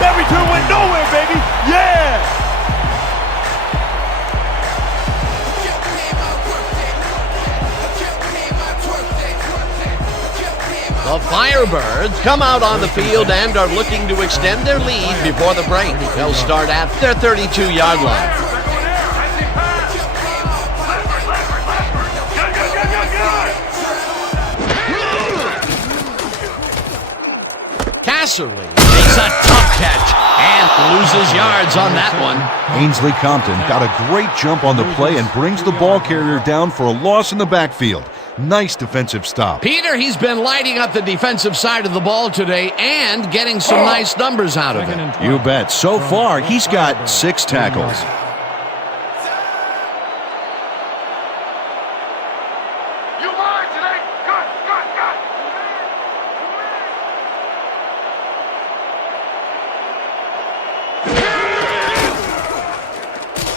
That return went nowhere, baby. Yeah! The Firebirds come out on the field and are looking to extend their lead before the break. They'll start at their 32-yard line. Casserly makes a tough catch and loses yards on that one. Ainsley Compton got a great jump on the play and brings the ball carrier down for a loss in the backfield. Nice defensive stop. Peter, he's been lighting up the defensive side of the ball today and getting some nice numbers out of it. You bet. So far, he's got 6 tackles. You mine today. Good, good, good.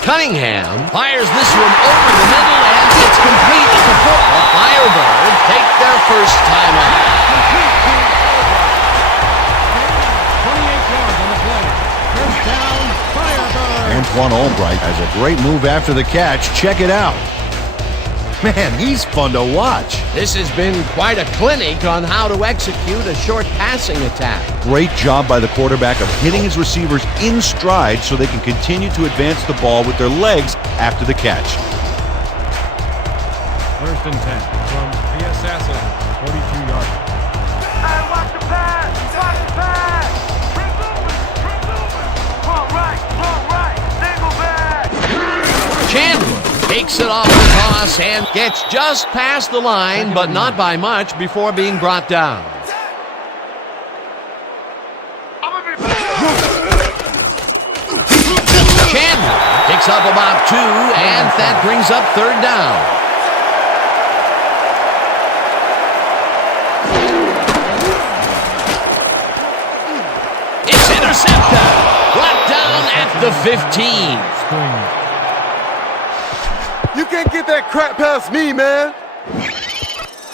Cunningham fires this one over the middle and it's complete at the 4. The Firebirds take their first time out. 28 yards on the play. First down, Firebird. Antoine Albright has a great move after the catch. Check it out. Man, he's fun to watch. This has been quite a clinic on how to execute a short passing attack. Great job by the quarterback of hitting his receivers in stride so they can continue to advance the ball with their legs after the catch. First and 10 from the Assassin, 42-yard line. Hey, watch the pass. Watch the pass. Bring movement. Bring movement. Front right. Single back. Chandler takes it off the toss and gets just past the line, but not by much before being brought down. Chandler picks up about 2, and that brings up 3rd down. It's intercepted. Brought down at the 15. Springs. You can't get that crap past me, man.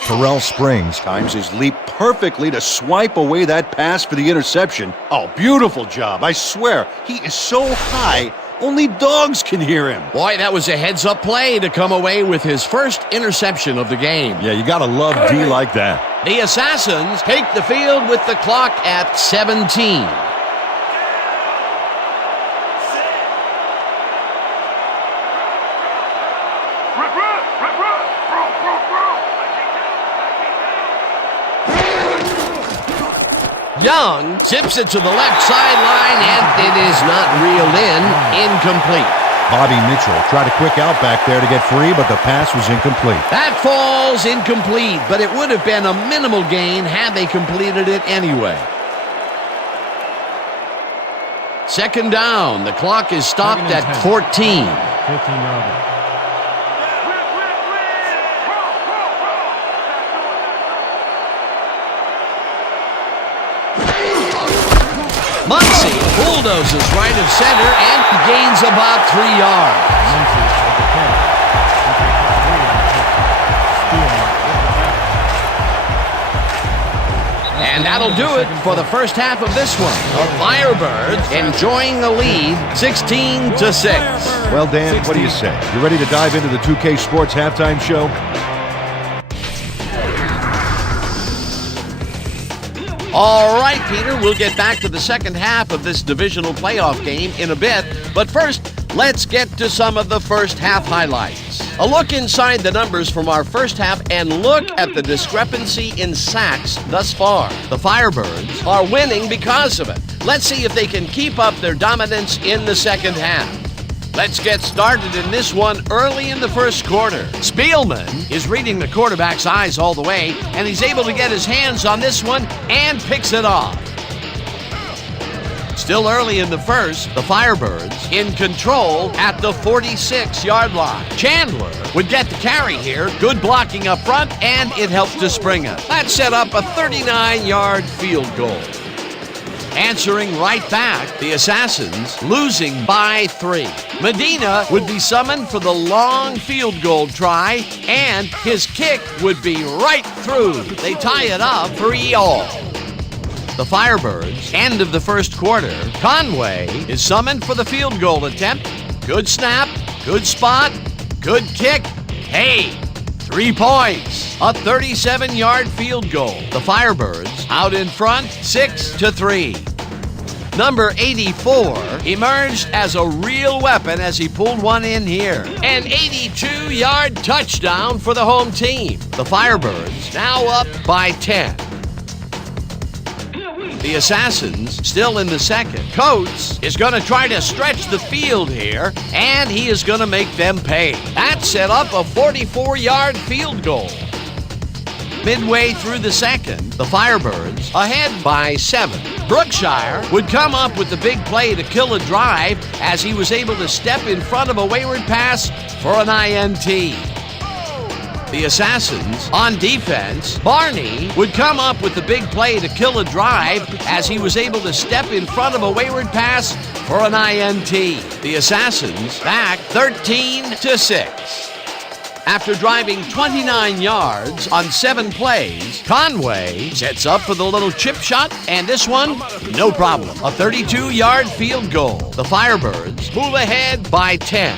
Terrell Springs times his leap perfectly to swipe away that pass for the interception. Oh, beautiful job. I swear, he is so high, only dogs can hear him. Boy, that was a heads-up play to come away with his first interception of the game. Yeah, you gotta love D like that. The Assassins take the field with the clock at 17. Young tips it to the left sideline, and it is not reeled in. Incomplete. Bobby Mitchell tried a quick out back there to get free, but the pass was incomplete. That falls incomplete, but it would have been a minimal gain had they completed it anyway. Second down. The clock is stopped at 14. 15-yard line. Muncie bulldozes right of center and gains about 3 yards. Muncie with the catch. He picks up 3 on the catch. Steele with the tackle. And that'll do it for the first half of this one. The Firebirds enjoying the lead 16-6. Well, Dan, what do you say? You ready to dive into the 2K Sports halftime show? All right, Peter, we'll get back to the second half of this divisional playoff game in a bit. But first, let's get to some of the first half highlights. A look inside the numbers from our first half and look at the discrepancy in sacks thus far. The Firebirds are winning because of it. Let's see if they can keep up their dominance in the second half. Let's get started in this one early in the first quarter. Spielman is reading the quarterback's eyes all the way, and he's able to get his hands on this one and picks it off. Still early in the first, the Firebirds in control at the 46-yard line. Chandler would get the carry here. Good blocking up front, and it helped to Springer. That set up a 39-yard field goal. Answering right back, the Assassins losing by 3. Medina would be summoned for the long field goal try, and his kick would be right through. They tie it up 3-all. The Firebirds, end of the first quarter. Conway is summoned for the field goal attempt. Good snap, good spot, good kick. Hey, 3 points. A 37-yard field goal. The Firebirds out in front, 6-3. Number 84 emerged as a real weapon as he pulled one in here. An 82-yard touchdown for the home team. The Firebirds now up by 10. The Assassins still in the second. Coates is going to try to stretch the field here, and he is going to make them pay. That set up a 44-yard field goal. Midway through the second, the Firebirds ahead by 7. Brookshire would come up with the big play to kill a drive as he was able to step in front of a wayward pass for an INT. The Assassins on defense, Barney would come up with the big play to kill a drive as he was able to step in front of a wayward pass for an INT. The Assassins back 13-6. After driving 29 yards on 7 plays, Conway sets up for the little chip shot, and this one, no problem. A 32-yard field goal. The Firebirds move ahead by 10.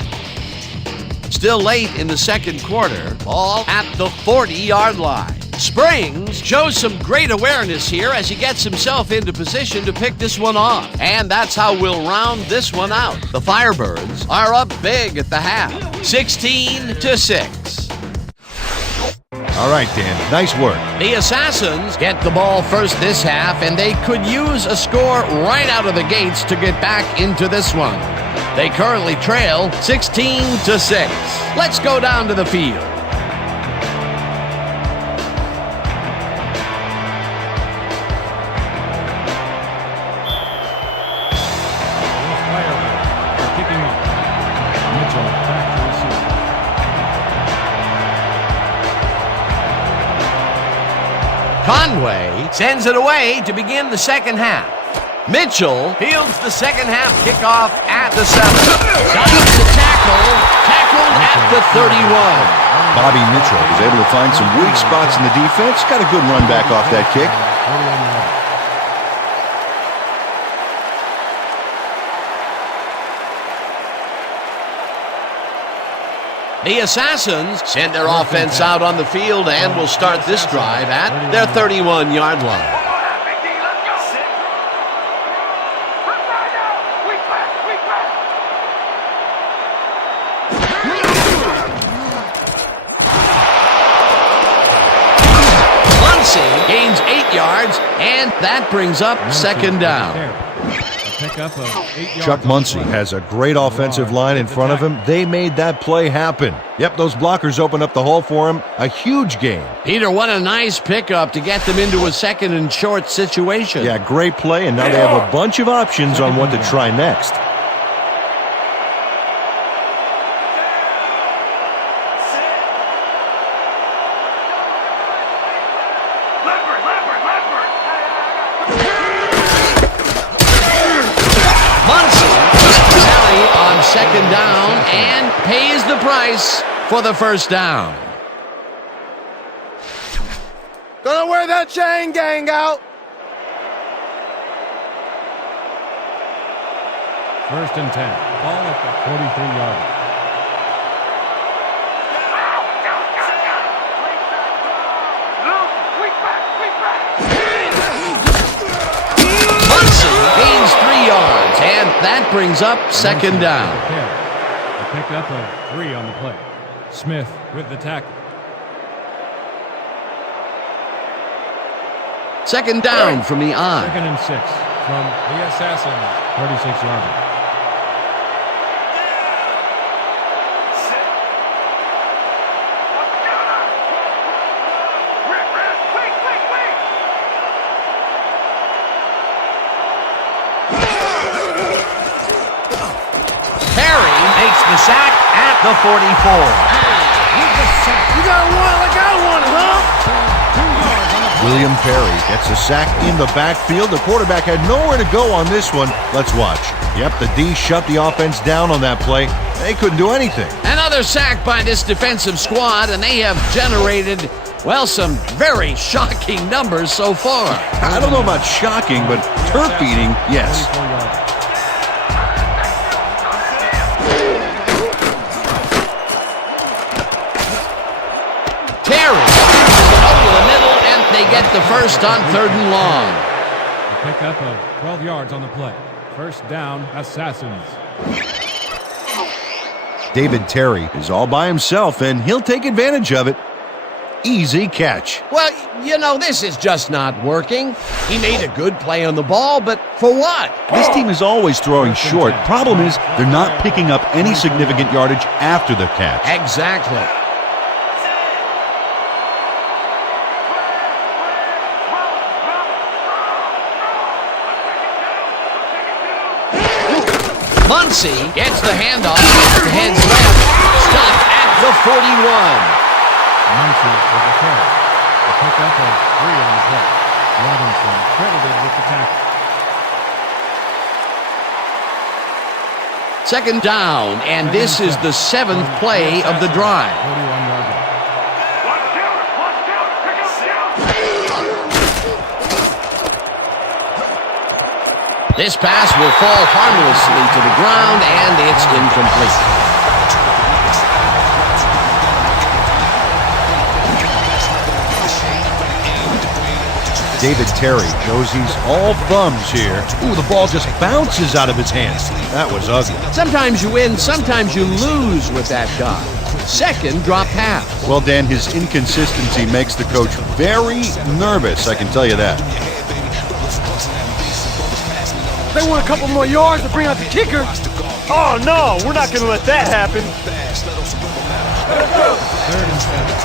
Still late in the second quarter, ball at the 40-yard line. Springs shows some great awareness here as he gets himself into position to pick this one off. And that's how we'll round this one out. The Firebirds are up big at the half, 16-6. All right, Dan, nice work. The Assassins get the ball first this half, and they could use a score right out of the gates to get back into this one. They currently trail 16-6. Let's go down to the field. Kicking off. Mitchell back to receive. Conway sends it away to begin the second half. Mitchell fields the second half kickoff at the 7. Dodges the tackle, tackled at the 31. Bobby Mitchell was able to find some weak spots in the defense. Got a good run back off that kick. The Assassins send their offense out on the field and will start this drive at their 31-yard line. Gains 8 yards, and that brings up second down. Pick up of 8 yards. Chuck Muncie has a great offensive line in front of him. They made that play happen. Yep, those blockers opened up the hole for him. A huge gain. Peter, what a nice pickup to get them into a second and short situation. Yeah, great play, and now they have a bunch of options on what to try next. Second down and pays the price for the first down. Gonna wear that chain gang out. First and 10. Ball at the 43-yard line. Gains 3 yards, and that brings up second down. A pickup of 3 on the play. Smith with the tackle. Second down from the eye. Second and 6 from the Assassins, 36-yarder. Perry makes the sack at the 44. You got one like I want it, huh? William Perry gets a sack in the backfield. The quarterback had nowhere to go on this one. Let's watch. Yep, the D shut the offense down on that play. They couldn't do anything. Another sack by this defensive squad, and they have generated, well, some very shocking numbers so far. I don't know about shocking, but turf eating, yes. 24 yards. Terry over the middle, and they get the first on 3rd and long. A pickup of 12 yards on the play. First down, Assassins. David Terry is all by himself, and he'll take advantage of it. Easy catch. Well, you know, this is just not working. He made a good play on the ball, but for what? This team is always throwing short. Problem is, they're not picking up any significant yardage after the catch. Exactly. Muncie gets the handoff, heads left, stopped at the 41. Muncie with the carry. A pickup of 3 on the play. Robinson credited with the tackle. Second down, and this is the 7th play of the drive. 41-yard line. This pass will fall harmlessly to the ground, and it's incomplete. David Terry shows he's all thumbs here. Ooh, the ball just bounces out of his hands. That was ugly. Sometimes you win, sometimes you lose with that guy. Second drop pass. Well, Dan, his inconsistency makes the coach very nervous, I can tell you that. They want a couple more yards to bring out the kicker. Oh, no, we're not going to let that happen. 3rd and 7.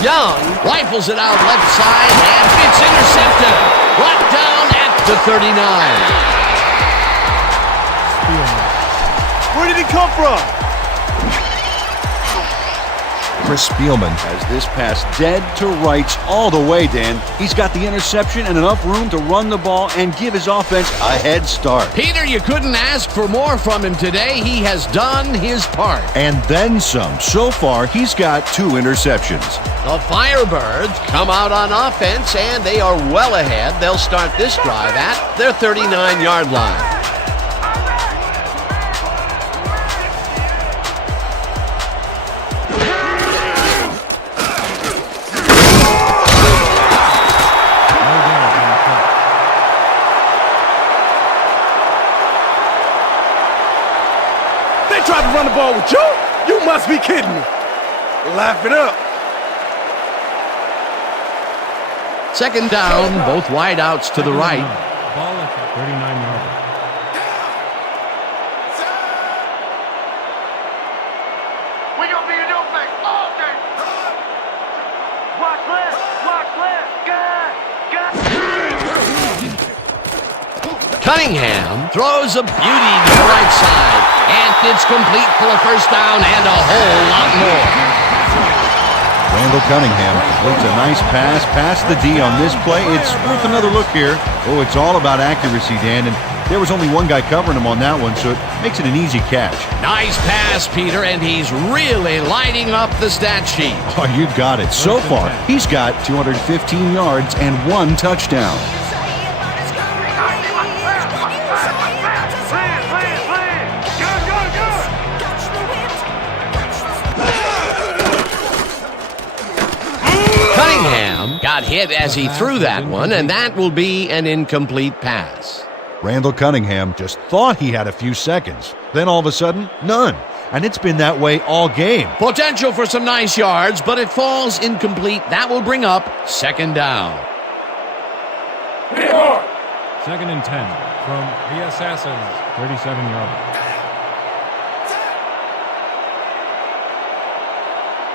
Young rifles it out left side, and it's intercepted. Brought down at the 39. Where did he come from? Chris Spielman has this pass dead to rights all the way, Dan. He's got the interception and enough room to run the ball and give his offense a head start. Peter, you couldn't ask for more from him today. He has done his part. And then some. So far, he's got 2 interceptions. The Firebirds come out on offense, and they are well ahead. They'll start this drive at their 39-yard line. They tried to run the ball with you? You must be kidding me. Laugh it up. Second down, both wideouts to the right. Ball at the 39-yard line. We gonna be in your face all day. Watch left, God. Cunningham throws a beauty to the right side, and it's complete for a first down and a whole lot more. Randall Cunningham completes a nice pass past the D on this play. It's worth another look here. Oh, it's all about accuracy, Dan, and there was only one guy covering him on that one, so it makes it an easy catch. Nice pass, Peter, and he's really lighting up the stat sheet. Oh, you got it. So far, he's got 215 yards and 1 touchdown. Got hit as he threw that one, and that will be an incomplete pass. Randall Cunningham just thought he had a few seconds. Then all of a sudden, none. And it's been that way all game. Potential for some nice yards, but it falls incomplete. That will bring up second down. Second and 10 from the Assassins, 37-yard.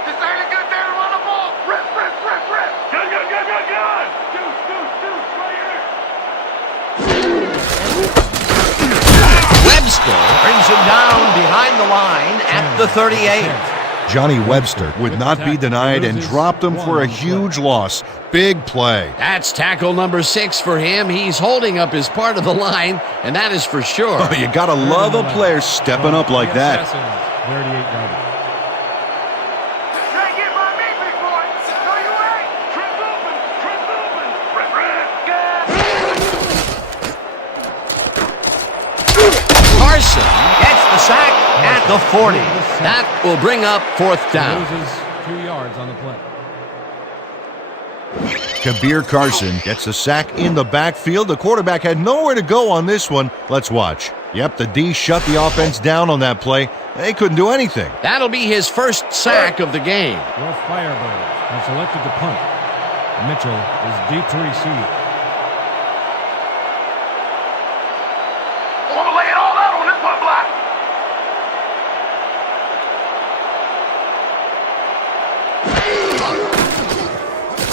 This ain't a good day to run the ball. Rip. Gun. Deuce, right here. Webster brings him down behind the line at the 38. Johnny Webster would not be denied and dropped him for a huge loss. Big play. That's tackle number 6 for him. He's holding up his part of the line, and that is for sure. Oh, you gotta love a player stepping up like that. 38-yard. Can't get by me, big boy. No, you ain't. Trent's open. Carson gets the sack at the 40. That will bring up fourth down. Loses 2 yards on the play. Kabir Carson gets a sack in the backfield. The quarterback had nowhere to go on this one. Let's watch. Yep, the D shut the offense down on that play. They couldn't do anything. That'll be his first sack of the game. Your Firebirds have selected to punt. Mitchell is deep to receive. I'm gonna lay it all out on this punt block.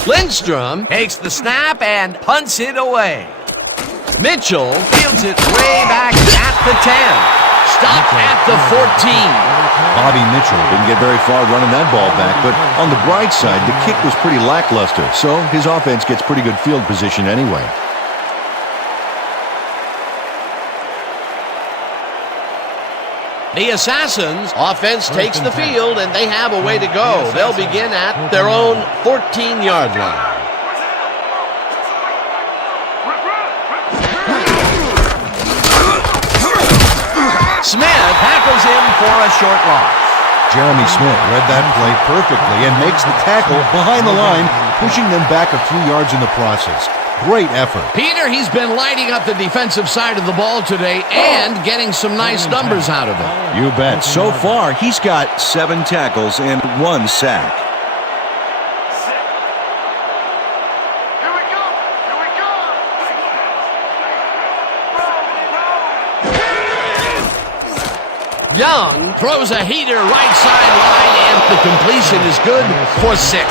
Lindstrom takes the snap and punts it away. Mitchell fields it way back at the 10. Stop at the 14. Bobby Mitchell didn't get very far running that ball back, but on the bright side, the kick was pretty lackluster, so his offense gets pretty good field position anyway. The Assassins offense takes the field, and they have a way to go. They'll begin at their own 14-yard line. Smith tackles him for a short loss. Jeremy Smith read that play perfectly and makes the tackle behind the line, pushing them back a few yards in the process. Great effort. Peter, he's been lighting up the defensive side of the ball today and getting some nice numbers out of it. You bet. So far, he's got 7 tackles and 1 sack. Here we go. Young throws a heater right sideline, and the completion is good for 6.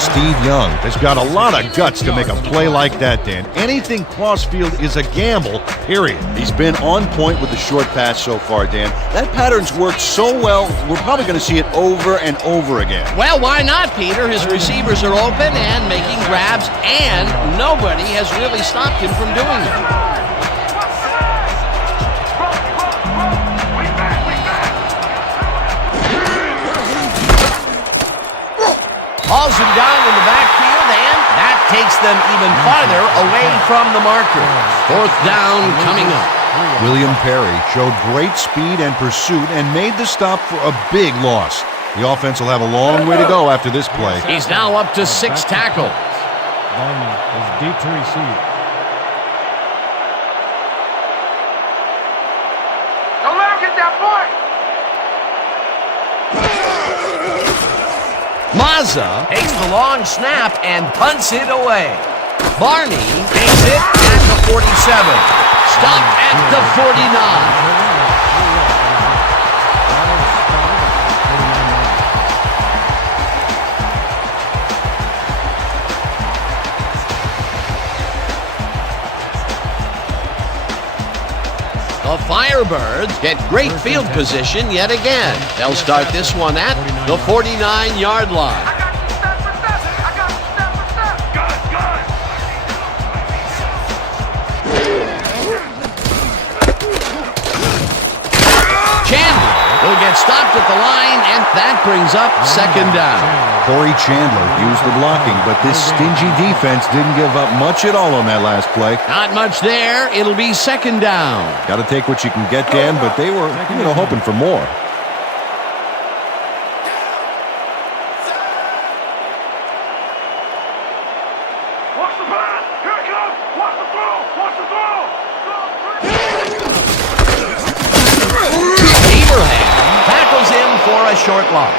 Steve Young has got a lot of guts to make a play like that, Dan. Anything crossfield is a gamble, period. He's been on point with the short pass so far, Dan. That pattern's worked so well, we're probably going to see it over and over again. Well, why not, Peter? His receivers are open and making grabs, and nobody has really stopped him from doing it. Hauls him down in the backfield, and that takes them even farther away from the marker. Fourth down coming up. William Perry showed great speed and pursuit and made the stop for a big loss. The offense will have a long way to go after this play. He's now up to 6 tackles. Barney is deep to receive. Don't let him get that point. Mazza takes the long snap and punts it away. Barney takes it at the 47. Stop at the 49. The Firebirds get great field position yet again. They'll start this one at the 49-yard line. I got you step for step. I got you step for step. Gun. Chandler will get stopped at the line, and that brings up second down. Corey Chandler used the blocking, but this stingy defense didn't give up much at all on that last play. Not much there. It'll be second down. Got to take what you can get, Dan, but they were, hoping for more. a short loss.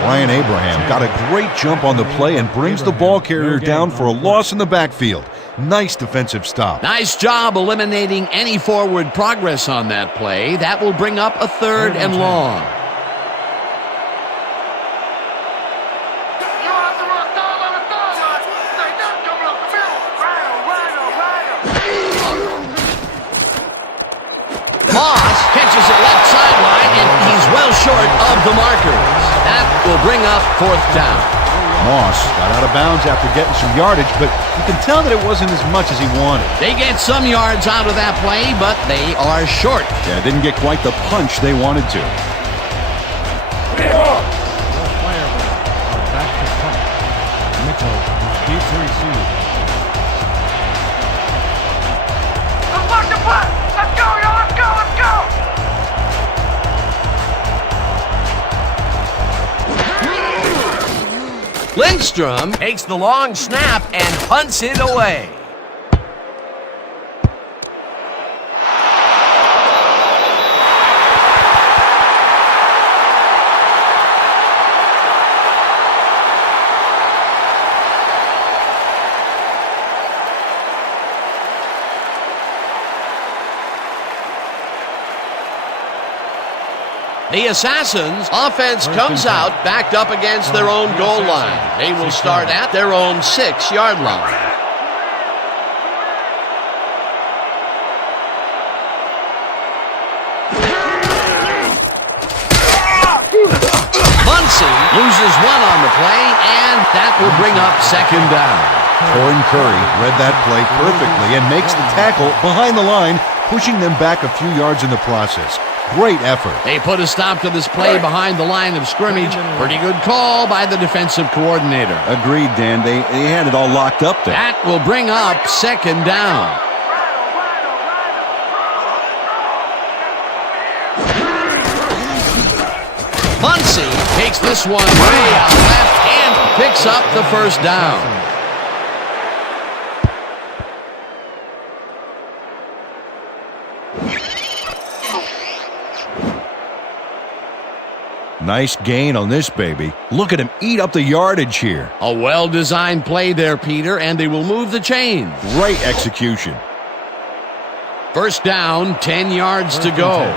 Brian Abraham got a great jump on the play and brings the ball carrier down for a loss in the backfield. Nice defensive stop. Nice job eliminating any forward progress on that play. That will bring up a 3rd and long. You have to run stall on the sideline. Say nothing coming up the middle. Moss catches it left sideline, and he's well short of the markers. That will bring up 4th down. Moss got out of bounds after getting some yardage, but you can tell that it wasn't as much as he wanted. They get some yards out of that play, but they are short. Yeah, didn't get quite the punch they wanted to. Both players are back to punt. Mitchell is deep to receive. Let's block the punt. Let's go, y'all. Let's go. Let's go. Lindstrom takes the long snap and punts it away. The Assassins' offense comes out backed up against their own goal line. They will start at their own 6-yard line. Munson loses 1 on the play, and that will bring up 2nd down. Corin Curry read that play perfectly and makes the tackle behind the line, pushing them back a few yards in the process. Great effort. They put a stop to this play behind the line of scrimmage. Pretty good call by the defensive coordinator. Agreed, Dan. They had it all locked up there. That will bring up 2nd down. Muncie takes this one way out left and picks up the 1st down. Nice gain on this baby. Look at him eat up the yardage here. A well-designed play there, Peter, and they will move the chains. Great execution. 1st down, 10 yards to go. I'm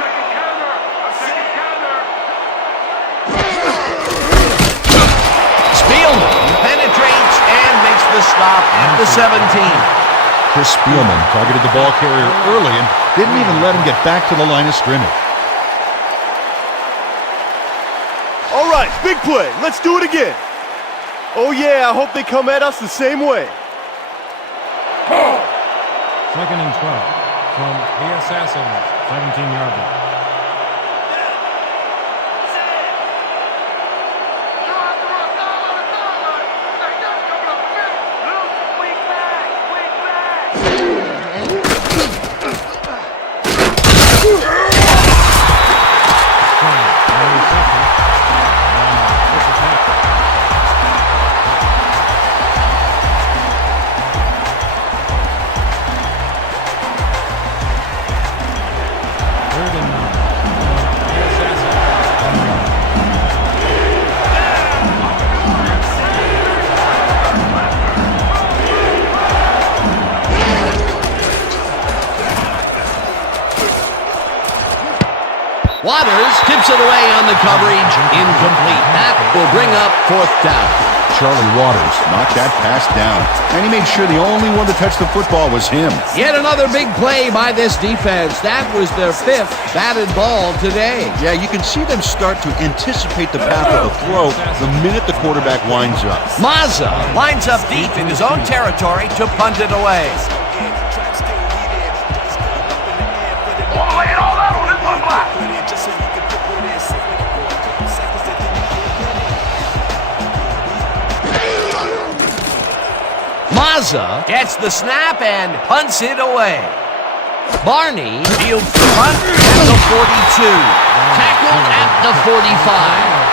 taking counter. Spielman penetrates and makes the stop at the 17. Chris Spielman targeted the ball carrier early and didn't even let him get back to the line of scrimmage. All right, big play. Let's do it again. Oh, yeah, I hope they come at us the same way. 2nd and 12 from the Assassins, 17-yard line. You have to run stall on the sideline. Say nothing coming up the middle. Loose. Weak back. Weak back. Waters tips it away on the coverage. Incomplete. That will bring up 4th down. Charlie Waters knocked that pass down, and he made sure the only one to touch the football was him. Yet another big play by this defense. That was their 5th batted ball today. Yeah, you can see them start to anticipate the path of the throw the minute the quarterback winds up. Mazza lines up deep in his own territory to punt it away. All the way and all that on this one black. Mazza gets the snap and punts it away. Barney fields the punt at the 42. Tackled at the 45.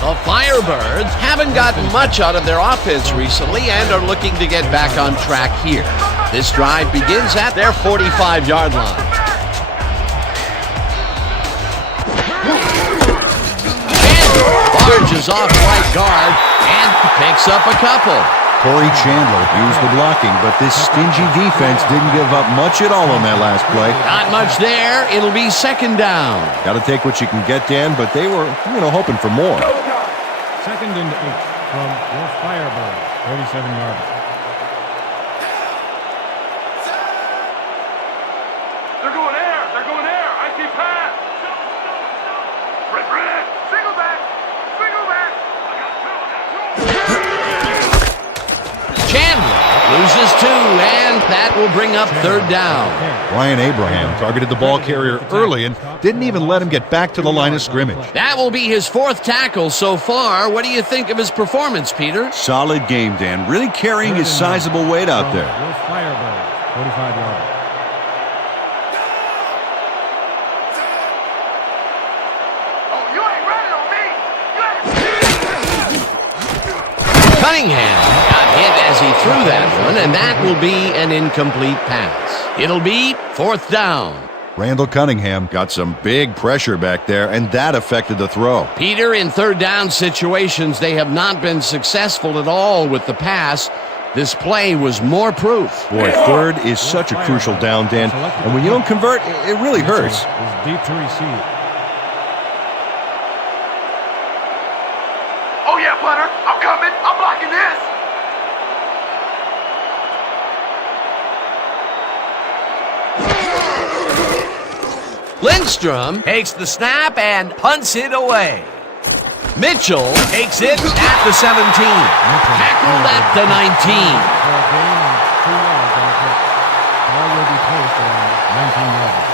The Firebirds haven't gotten much out of their offense recently and are looking to get back on track here. This drive begins at their 45-yard line. Barges off right guard and picks up a couple. Corey Chandler used the blocking, but this stingy defense didn't give up much at all on that last play. Not much there. It'll be second down. Got to take what you can get, Dan, but they were, hoping for more. 2nd and 8 from your Firebirds, 37-yard. They're going air. They're going air. I see pass. Red. Single back. Single back. I got two. Chandler loses 2, and that will bring up third down. Ryan Abraham targeted the ball carrier early and didn't even let him get back to the line of scrimmage. That will be his 4th tackle so far. What do you think of his performance, Peter? Solid game, Dan. Really carrying his sizable weight out there. Your Firebirds, 45-yard. Oh, you ain't running on me. Cunningham got hit as he threw that one, and that will be an incomplete pass. It'll be 4th down. Randall Cunningham got some big pressure back there, and that affected the throw. Peter, in third down situations, they have not been successful at all with the pass. This play was more proof. Boy, third is such a crucial down, Dan, and when you don't convert, it really hurts. Is deep to receive. Oh, yeah, punter. I'm coming. I'm blocking this. Lindstrom takes the snap and punts it away. Mitchell takes it at the 17. Tackled at the 19. For a gain of 2 yards on the play. Ball will be placed around 19 yards.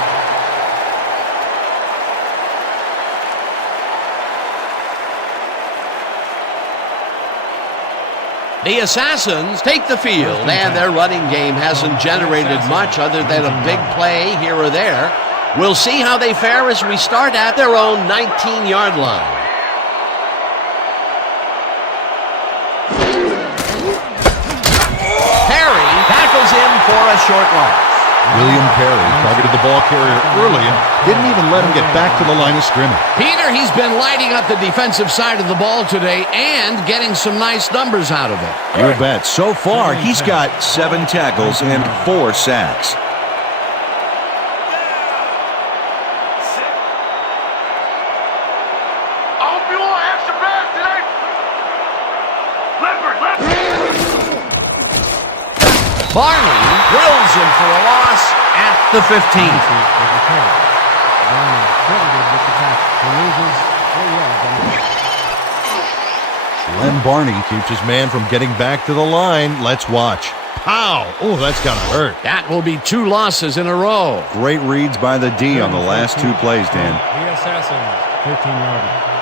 The Assassins take the field, and their running game hasn't generated much other than a big play here or there. We'll see how they fare as we start at their own 19-yard line. Perry tackles him for a short loss. William Perry targeted the ball carrier early and didn't even let him get back to the line of scrimmage. Peter, he's been lighting up the defensive side of the ball today and getting some nice numbers out of it. You bet. So far, he's got 7 tackles and 4 sacks. I hope you want extra pass today. Leopard. Barney drills him for a loss at the 15. Len Barney keeps his man from getting back to the line. Let's watch. Pow! Oh, that's gotta hurt. That will be 2 losses in a row. Great reads by the D on the last 2 plays, Dan. The Assassins, 15-yard.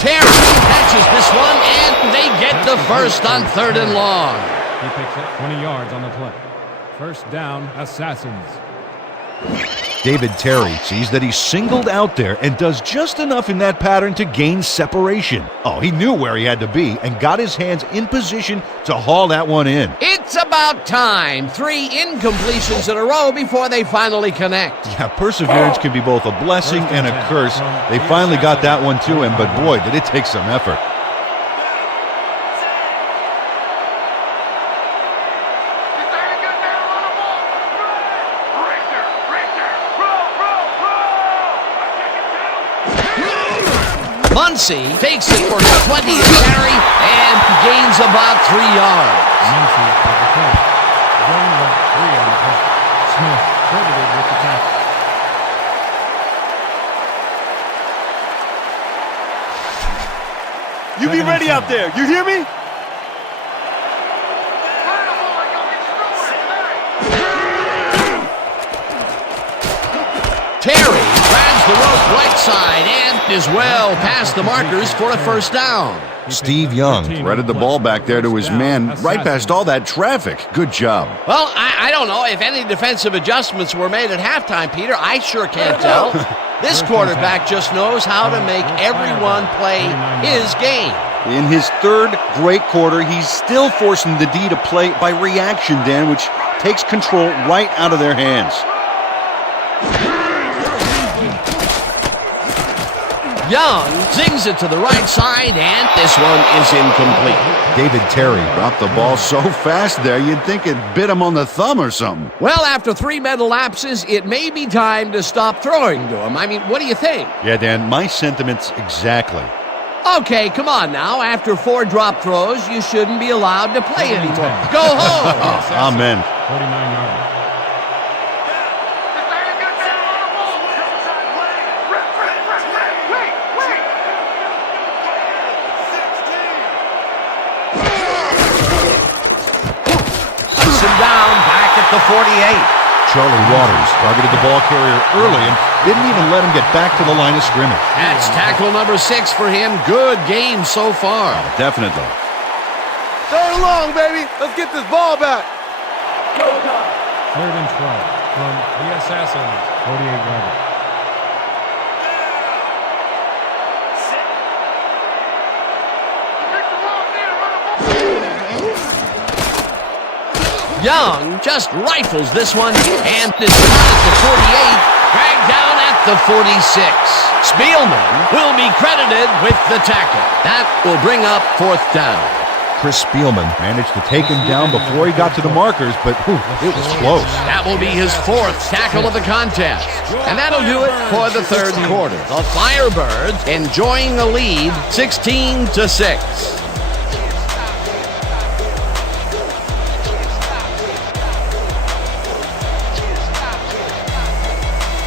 Terry catches this one, and they get the first on 3rd and long. He picks up 20 yards on the play. First down, Assassins. David Terry sees that he's singled out there and does just enough in that pattern to gain separation. Oh, he knew where he had to be and got his hands in position to haul that one in. It's about time. 3 incompletions in a row before they finally connect. Yeah, perseverance can be both a blessing and a curse. They finally got that one to him, but boy, did it take some effort. Muncy takes it for 20 to carry and gains about 3 yards. Muncy with the catch. Gain of 3 on the play. Smith credited with the tackle. You be ready out there. You hear me? Terry grabs the rope right side and is well past the markers for a first down. Steve Young Threaded the ball back there to his man, right past all that traffic. Good job. Well, I don't know if any defensive adjustments were made at halftime, Peter. I sure can't tell. This quarterback just knows how to make everyone play his game. In his third great quarter, he's still forcing the D to play by reaction, Dan, which takes control right out of their hands. Young zings it to the right side, and this one is incomplete. David Terry Dropped the ball so fast there, you'd think it bit him on the thumb or something. Well, after 3 mental lapses, it may be time to stop throwing to him. I mean, what do you think? Yeah, Dan, my sentiments exactly. Okay, come on now. After 4 drop throws, you shouldn't be allowed to play anymore. Go home. Amen. 49-yarder. This ain't a good time on the ball. Wait. Puts him down back at the 48. Charlie Waters targeted the ball carrier early and didn't even let him get back to the line of scrimmage. That's tackle number 6 for him. Good game so far. Definitely. Third and long, baby. Let's get this ball back. 3rd and 12 from the Assassins. 48-yarder. Young just rifles this one, and this not at the 48, dragged down at the 46. Spielman will be credited with the tackle. That will bring up 4th down. Chris Spielman managed to take him down before he got to the markers, but it was close. That will be his 4th tackle of the contest. And that'll do it for the 3rd quarter. The Firebirds enjoying the lead 16-6.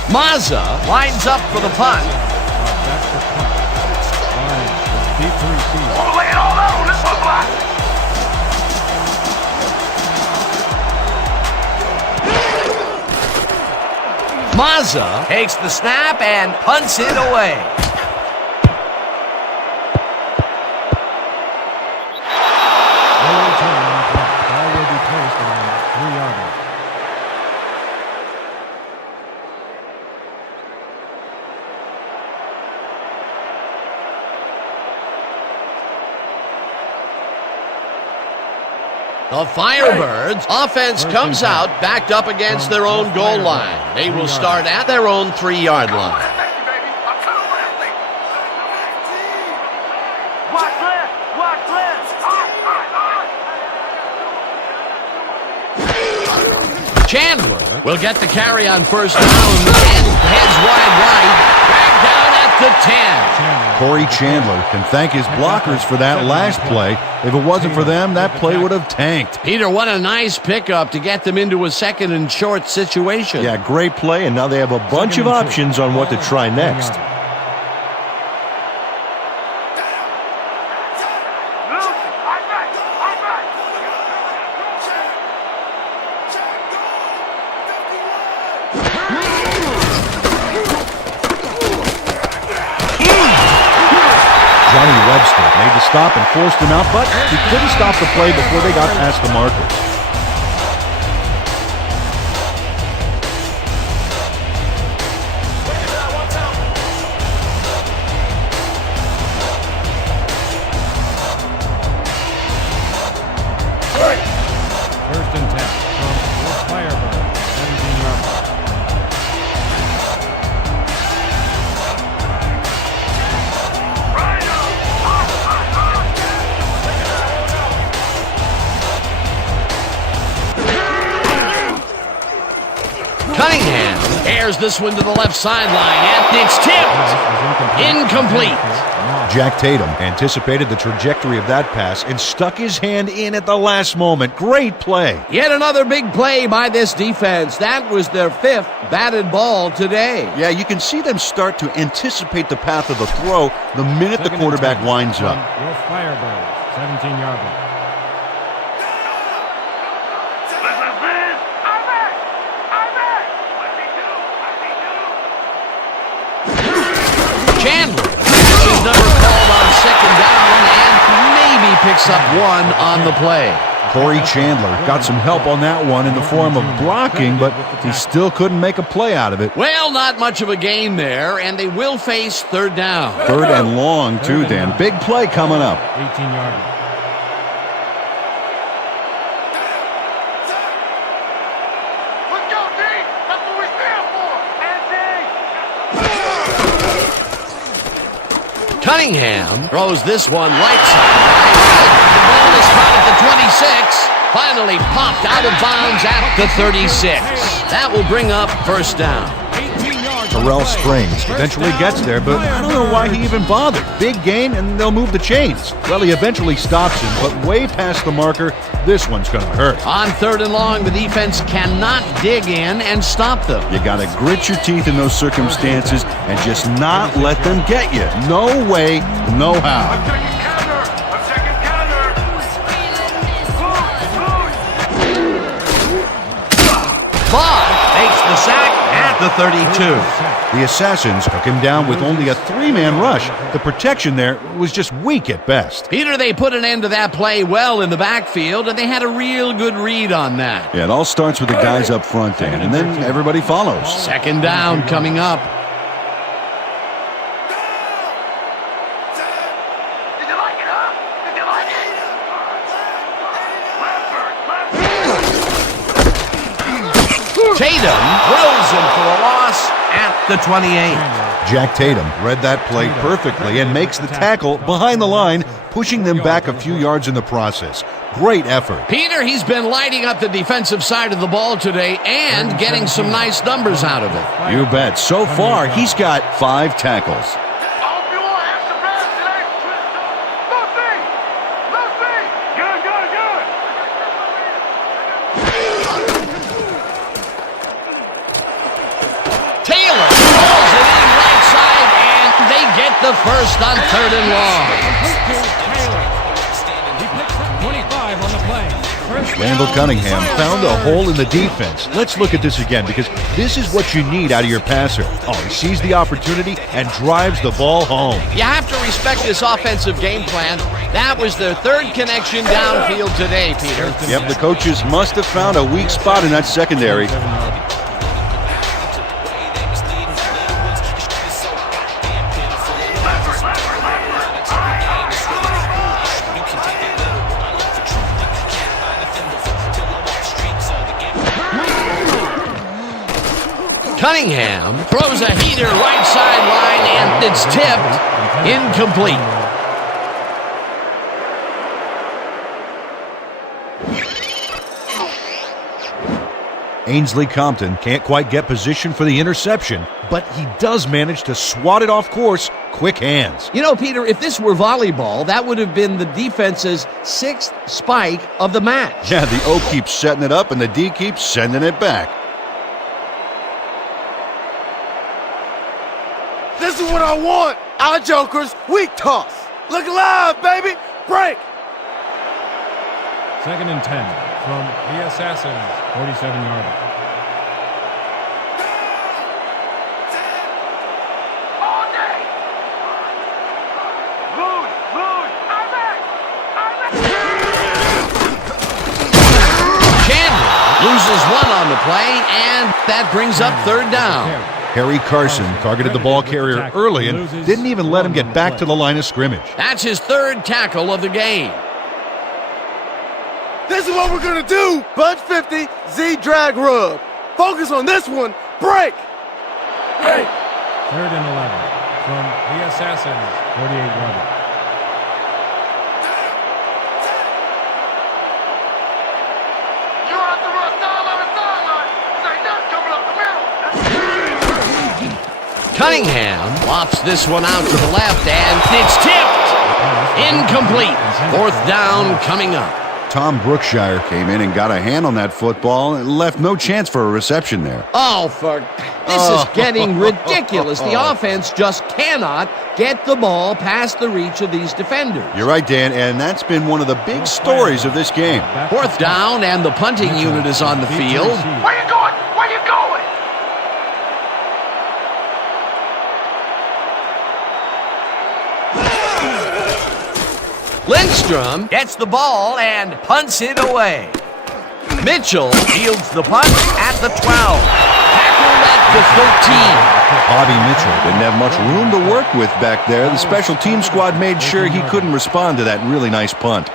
Mazza lines up for the punt. Back to punt. Barnes deep to receive. Lay it all out. Let's move on. Mazza takes the snap and punts it away. No return on the punt. Ball will be placed on 3-yarder. The Firebirds offense comes out backed up against their own goal line. They will start at their own 3-yard line. Thank you, baby. I'm too realistic. Watch left. Watch left. Chandler will get the carry on 1st down and heads wide right, dragged down at the 10. Corey Chandler can thank his blockers for that last play. If it wasn't for them, that play would have tanked. Peter, what a nice pickup to get them into a 2nd and short situation. Yeah, great play, and now they have a bunch of options on what to try next. Johnny Webster made the stop and forced him out, but he couldn't stop the play before they got past the markers. First and 10 from the Firebirds. 17-yarder. Cunningham airs this one to the left sideline, and it's tipped. Incomplete. Jack Tatum anticipated the trajectory of that pass and stuck his hand in at the last moment. Great play. Yet another big play by this defense. That was their 5th batted ball today. Yeah, you can see them start to anticipate the path of the throw the minute the quarterback winds up. Your Firebirds. 17-yarder. Chandler, his number called on 2nd down, and picks up 1 on the play. Corey Chandler got some help on that one in the form of blocking, but he still couldn't make a play out of it. Well, not much of a gain there, and they will face 3rd down. 3rd and long, too, Dan. Big play coming up. 18-yarder. Let's go, D! That's what we stand for! And D! Cunningham throws this one right side. The ball is caught at the 26. Finally popped out of bounds at the 36. That will bring up 1st down. Terrell Springs eventually gets there, but I don't know why he even bothered. Big gain, and they'll move the chains. Well, he eventually stops him, but way past the marker, this one's going to hurt. On 3rd and long, the defense cannot dig in and stop them. You got to grit your teeth in those circumstances and just not let them get you. No way, no how. I'm taking counter! I'm taking counter! Bob makes the sack at the 32. The Assassins took him down with only a 3-man rush. The protection there was just weak at best. Peter, they put an end to that play well in the backfield, and they had a real good read on that. Yeah, it all starts with the guys up front, Dan, and then everybody follows. 2nd down coming up. Did you like it, huh? Did you like it? Tatum drills him for a loss at the 28. Jack Tatum read that play perfectly and makes the tackle behind the line, pushing them back a few yards in the process. Great effort. Peter, he's been lighting up the defensive side of the ball today and getting some nice numbers out of it. You bet. So far, he's got 5 tackles. I hope you all have some rest today. Lucy! Lucy! Good, good, good! Taylor calls it in right side, and they get the 1st on 3rd and long. He picks up 25 on the play. Randall Cunningham found a hole in the defense. Let's look at this again, because this is what you need out of your passer. Oh, he sees the opportunity and drives the ball home. You have to respect this offensive game plan. That was their 3rd connection downfield today, Peter. Yep, the coaches must have found a weak spot in that secondary. Cunningham throws a heater right sideline, and it's tipped. Incomplete. Ainsley Compton can't quite get position for the interception, but he does manage to swat it off course. Quick hands. You know, Peter, if this were volleyball, that would have been the defense's 6th spike of the match. Yeah, the O keeps setting it up and the D keeps sending it back. This is what I want. Our Joker's weak toss. Look alive, baby. Break. 2nd and 10 from the Assassins, 47-yarder. All day! Louis! I'm back! Chandler loses 1 on the play, and that brings up 3rd down. Harry Carson targeted the ball carrier early and didn't even let him get back to the line of scrimmage. That's his 3rd tackle of the game. This is what we're going to do. Bunch 50, Z drag rub. Focus on this one. Break. Hey. 3rd and 11 from the Assassins, 48-yarder. You're out to run sideline to sideline. Say nothing coming up the middle. Cunningham lops this one out to the left, and it's tipped. Incomplete. 4th down coming up. Tom Brookshire came in and got a hand on that football and left no chance for a reception there. Oh, this is getting ridiculous. The offense just cannot get the ball past the reach of these defenders. You're right, Dan, and that's been one of the big stories of this game. 4th down, and the punting unit is on the field. Where you going? Where you going? Lindstrom gets the ball and punts it away. Mitchell fields the punt at the 12. Tackled at the 13. Bobby Mitchell didn't have much room to work with back there. The special team squad made sure he couldn't respond to that really nice punt.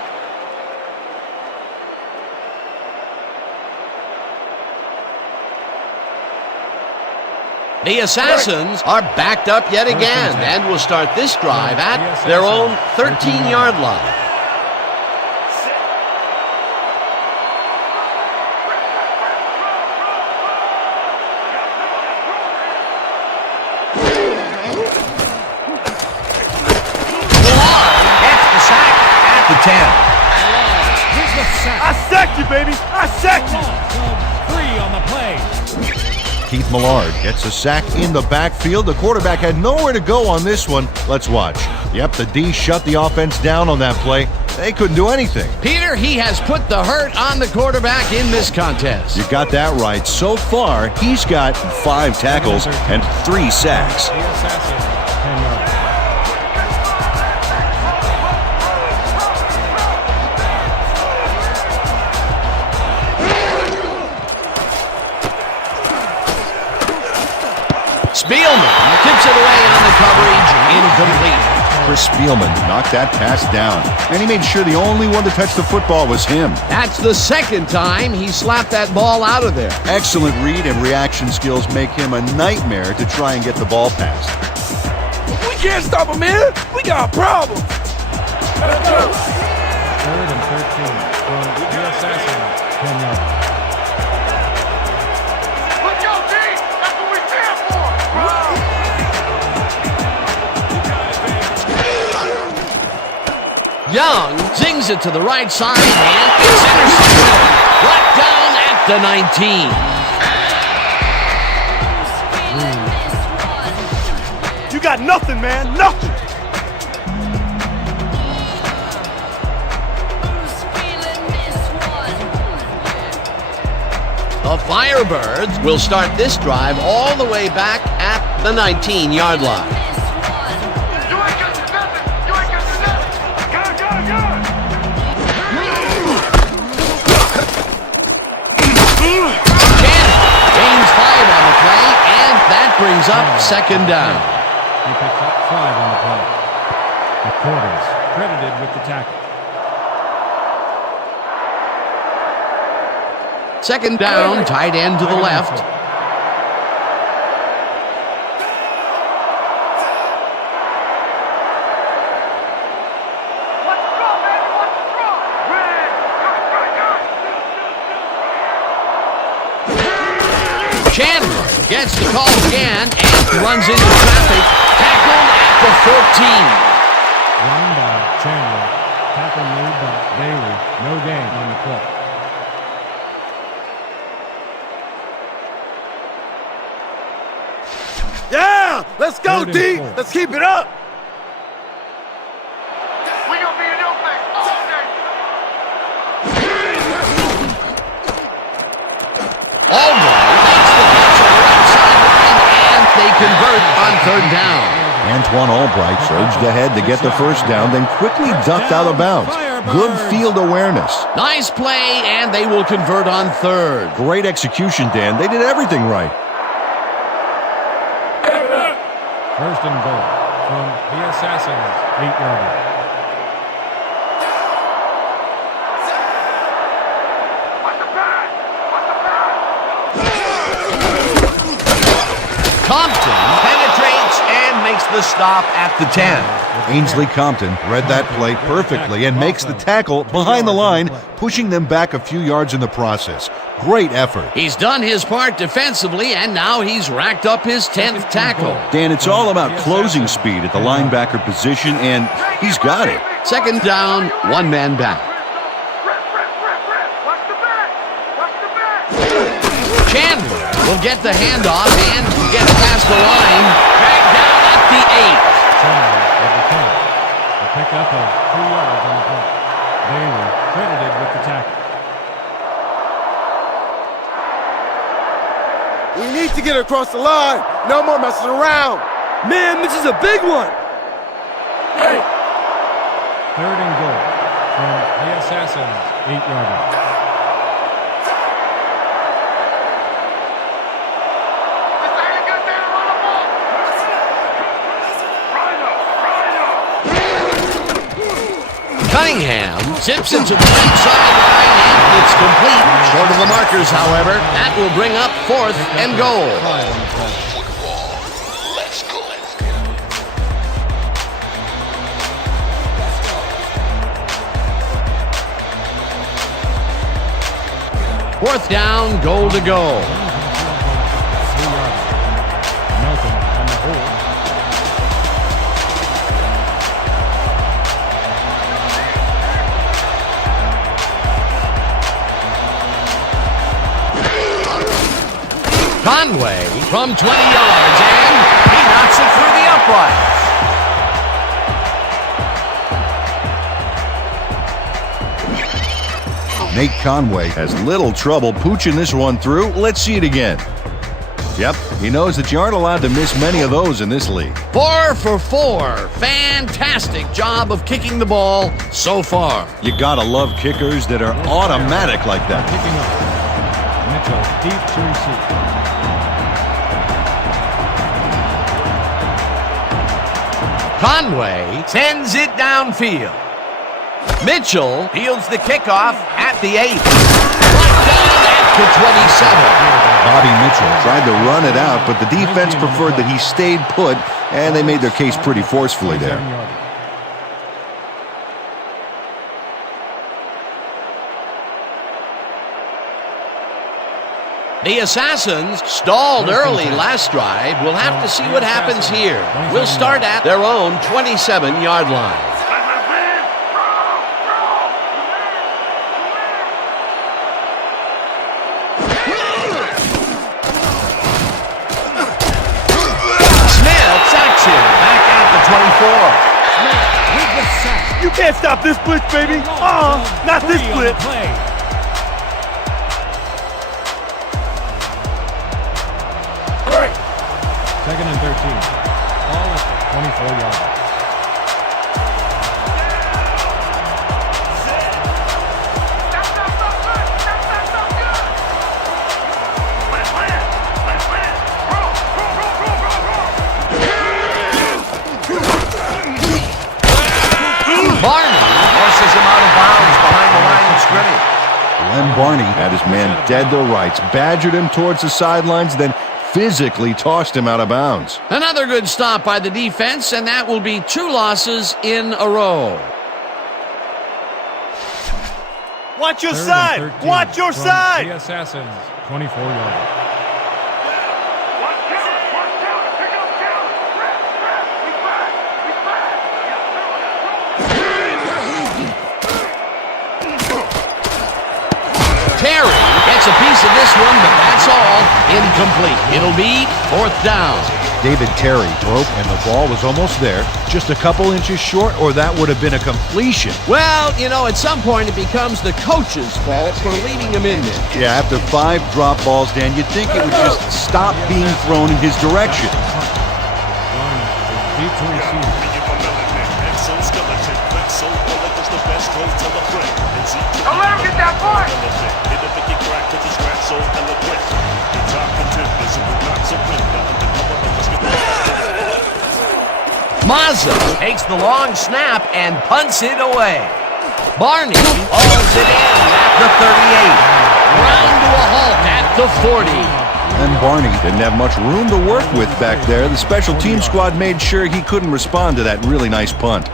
The Assassins are backed up yet again and will start this drive at their own 13-yard line. Gets the sack at the 10. I sacked you, baby. I sacked you. 3 on the play. Keith Millard gets a sack in the backfield. The quarterback had nowhere to go on this one. Let's watch. Yep, the D shut the offense down on that play. They couldn't do anything. Peter, he has put the hurt on the quarterback in this contest. You got that right. So far, he's got 5 tackles and 3 sacks. The Assassins, 10 yards. Spielman tips it away on the coverage, incomplete. Chris Spielman knocked that pass down, and he made sure the only one to touch the football was him. That's the second time he slapped that ball out of there. Excellent read and reaction skills make him a nightmare to try and get the ball past. We can't stop him, man. We got a problem. 3rd and 13 from the Assassins, 10 yards. Let's go, D! That's what we stand for! Young zings it to the right side, and it's intercepted. Brought down at the 19. You got nothing, man. Nothing. The Firebirds will start this drive all the way back at the 19-yard line. You ain't got to nothing! You ain't got to nothing! Good, good, good! Cannon gains 5 on the play, and that brings up second down. He picks up 5 on the play. The Porters credited with the tackle. Second down, tight end to the left. Let's go, baby! Let's go! Red! Good, good, good! Chandler gets the call again and runs into traffic. Tackled at the 14. Run by Chandler. Tackle made by Bailey. No gain on the play. Yeah, let's go, 3rd and D. 4. Let's keep it up. We gonna be in your face all day! Albright makes the catch on the right sideline, and they convert on third down. Antoine Albright surged ahead to get the first down, then quickly ducked out of bounds. Good field awareness. Nice play, and they will convert on third. Great execution, Dan. They did everything right. 1st and goal from the Assassins, 8-yarder. Watch the back! Watch the back! Compton penetrates and makes the stop at the 10. Ainsley Compton read that play perfectly and makes the tackle behind the line, pushing them back a few yards in the process. Great effort. He's done his part defensively, and now he's racked up his 10th tackle. Dan, it's all about closing speed at the linebacker position, and he's got it. Second down, one man back. Rip, rip, rip, rip! Watch the back! Watch the back! Chandler will get the handoff and get past the line. Dragged down at the 8. Chandler with the catch. A pickup of 2 yards on the play. Bailey credited with the tackle. We need to get across the line. No more messing around. Man, this is a big one. 3rd and goal Assassins, 8-yarder. This ain't a good day to run the ball. Rhino. Cunningham zips it to the right sideline, and it's complete. Short of the markers, however. That will bring up 4th and goal. Fourth down, goal to go. 3-yarder. Melton on the hold. Conway from 20 yards, and he knocks it through the uprights. Nate Conway has little trouble pooching this one through. Let's see it again. Yep, he knows that you aren't allowed to miss many of those in this league. 4 for 4. Fantastic job of kicking the ball so far. You gotta love kickers that are automatic like that. Picking up. Mitchell deep to receive. Conway sends it downfield. Mitchell fields the kickoff at the 8. Right down at the 27. Bobby Mitchell tried to run it out, but the defense preferred that he stayed put, and they made their case pretty forcefully there. 7-yarder. The Assassins stalled early last drive. We'll have to see what happens here. We'll start at their own 27-yard line. Smith sacks him back at the 24. You can't stop this blitz, baby. Not this blitz. Second and 13. Ball at the 24-yard. Barney forces him out of bounds behind the line of scrimmage. Len Barney had his man dead to rights, badgered him towards the sidelines, then physically tossed him out of bounds. Another good stop by the defense, and that will be 2 losses in a row. Watch your Third and side. 13 Watch your from side. The Assassins, 24-yard. Terry gets a piece of this one, but that's all. Incomplete. It'll be 4th down. David Terry broke, and the ball was almost there. Just a couple inches short, or that would have been a completion. Well, you know, at some point it becomes the coach's fault for leaving him in there. Yeah, after 5 drop balls, Dan, you'd think it would just stop being thrown in his direction. Deep to receive. Don't let him get that point. Mazza takes the long snap and punts it away. Barney hauls it in at the 38. Round to a halt at the 40. And Barney didn't have much room to work with back there. The special team squad made sure he couldn't respond to that really nice punt.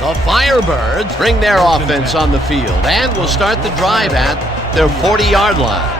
The Firebirds bring their offense on the field and will start the drive at their 40-yard line.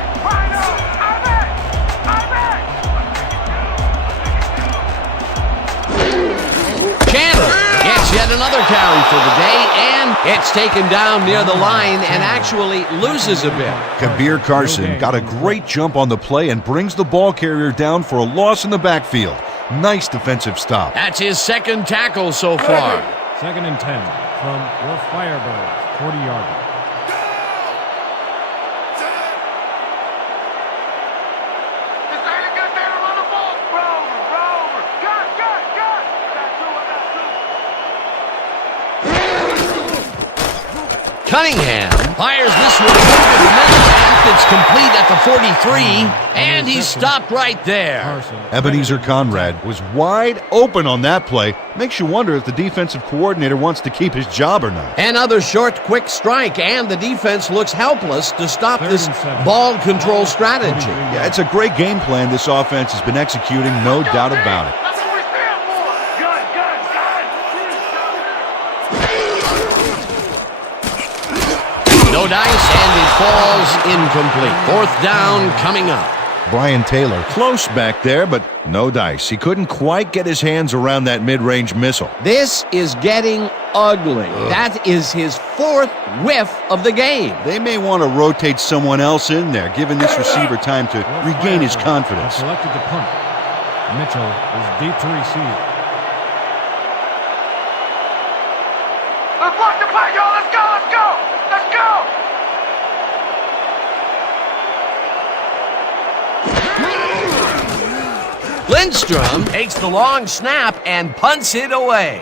Chandler gets yet another carry for the day and gets taken down near the line and actually loses a bit. Kabir Carson got a great jump on the play and brings the ball carrier down for a loss in the backfield. Nice defensive stop. That's his 2nd tackle so far. Second and 10 from your Firebirds, 40-yard. This ain't a good day to run the ball. Rover. Got. Cunningham fires this one over the middle, and it's complete at the 43, and he's stopped right there. Carson. Ebenezer Conrad was wide open on that play. Makes you wonder if the defensive coordinator wants to keep his job or not. Another short, quick strike, and the defense looks helpless to stop Third this and 7. ball control strategy. Yeah, it's a great game plan this offense has been executing, no doubt about it. That's what we stand for. Gun, gun, gun. No dice, and it falls incomplete. Fourth down coming up. Brian Taylor close back there, but no dice. He couldn't quite get his hands around that mid-range missile. This is getting ugly. That is his fourth whiff of the game. They may want to rotate someone else in there, giving this receiver time to regain his confidence. Selected to punt. Mitchell is deep to receive. Let's block the play, y'all. Let's go, let's go. Let's go. Lindstrom takes the long snap and punts it away.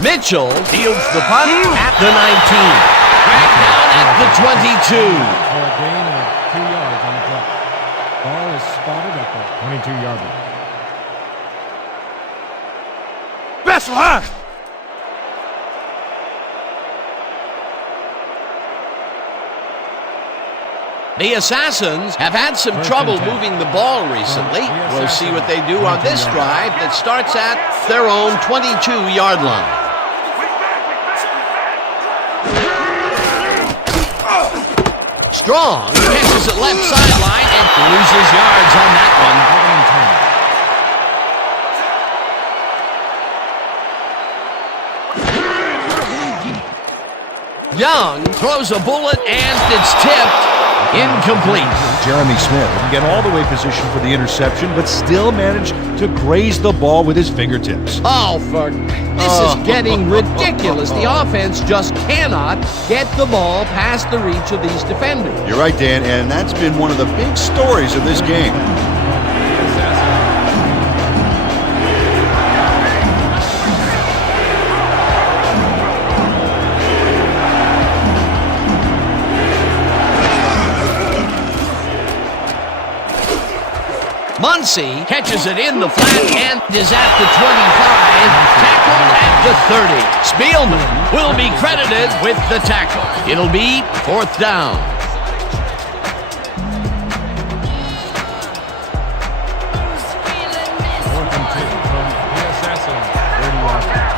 Mitchell fields the punt at the 19. Back down at the 22. For a gain of 2 yards on the play. Ball is spotted at the 22-yard line. Special, huh? The Assassins have had some First trouble and 10. moving the ball recently. We'll see what they do on this drive that starts at their own 22-yard line. Strong catches it left sideline and loses yards on that one. 2nd and 10. Young throws a bullet and it's tipped. Incomplete. Jeremy Smith didn't get all the way positioned for the interception, but still managed to graze the ball with his fingertips. Oh, this is getting ridiculous. The offense just cannot get the ball past the reach of these defenders. You're right, Dan, and that's been one of the big stories of this game. Muncie catches it in the flat and is at the 25, tackled at the 30. Spielman will be credited with the tackle. It'll be fourth down. 4th and 2 from the Assassins. 30-yard line.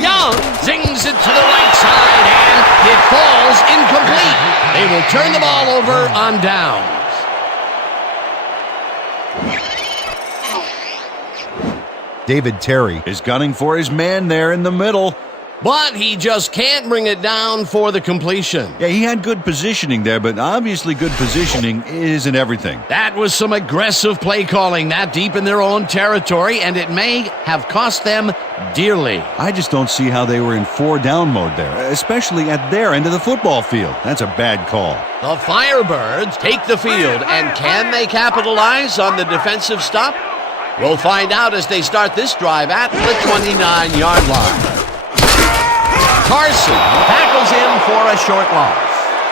Young zings it to the right side and it falls incomplete. They will turn the ball over on downs. David Terry Is gunning for his man there in the middle. But he just can't bring it down for the completion. Yeah, he had good positioning there, but obviously good positioning isn't everything. That was some aggressive play calling that deep in their own territory, and it may have cost them dearly. I just don't see how they were in 4-down mode there, especially at their end of the football field. That's a bad call. The Firebirds take the field, and can they capitalize on the defensive stop? We'll find out as they start this drive at the 29-yard line. Carson tackles him for a short loss.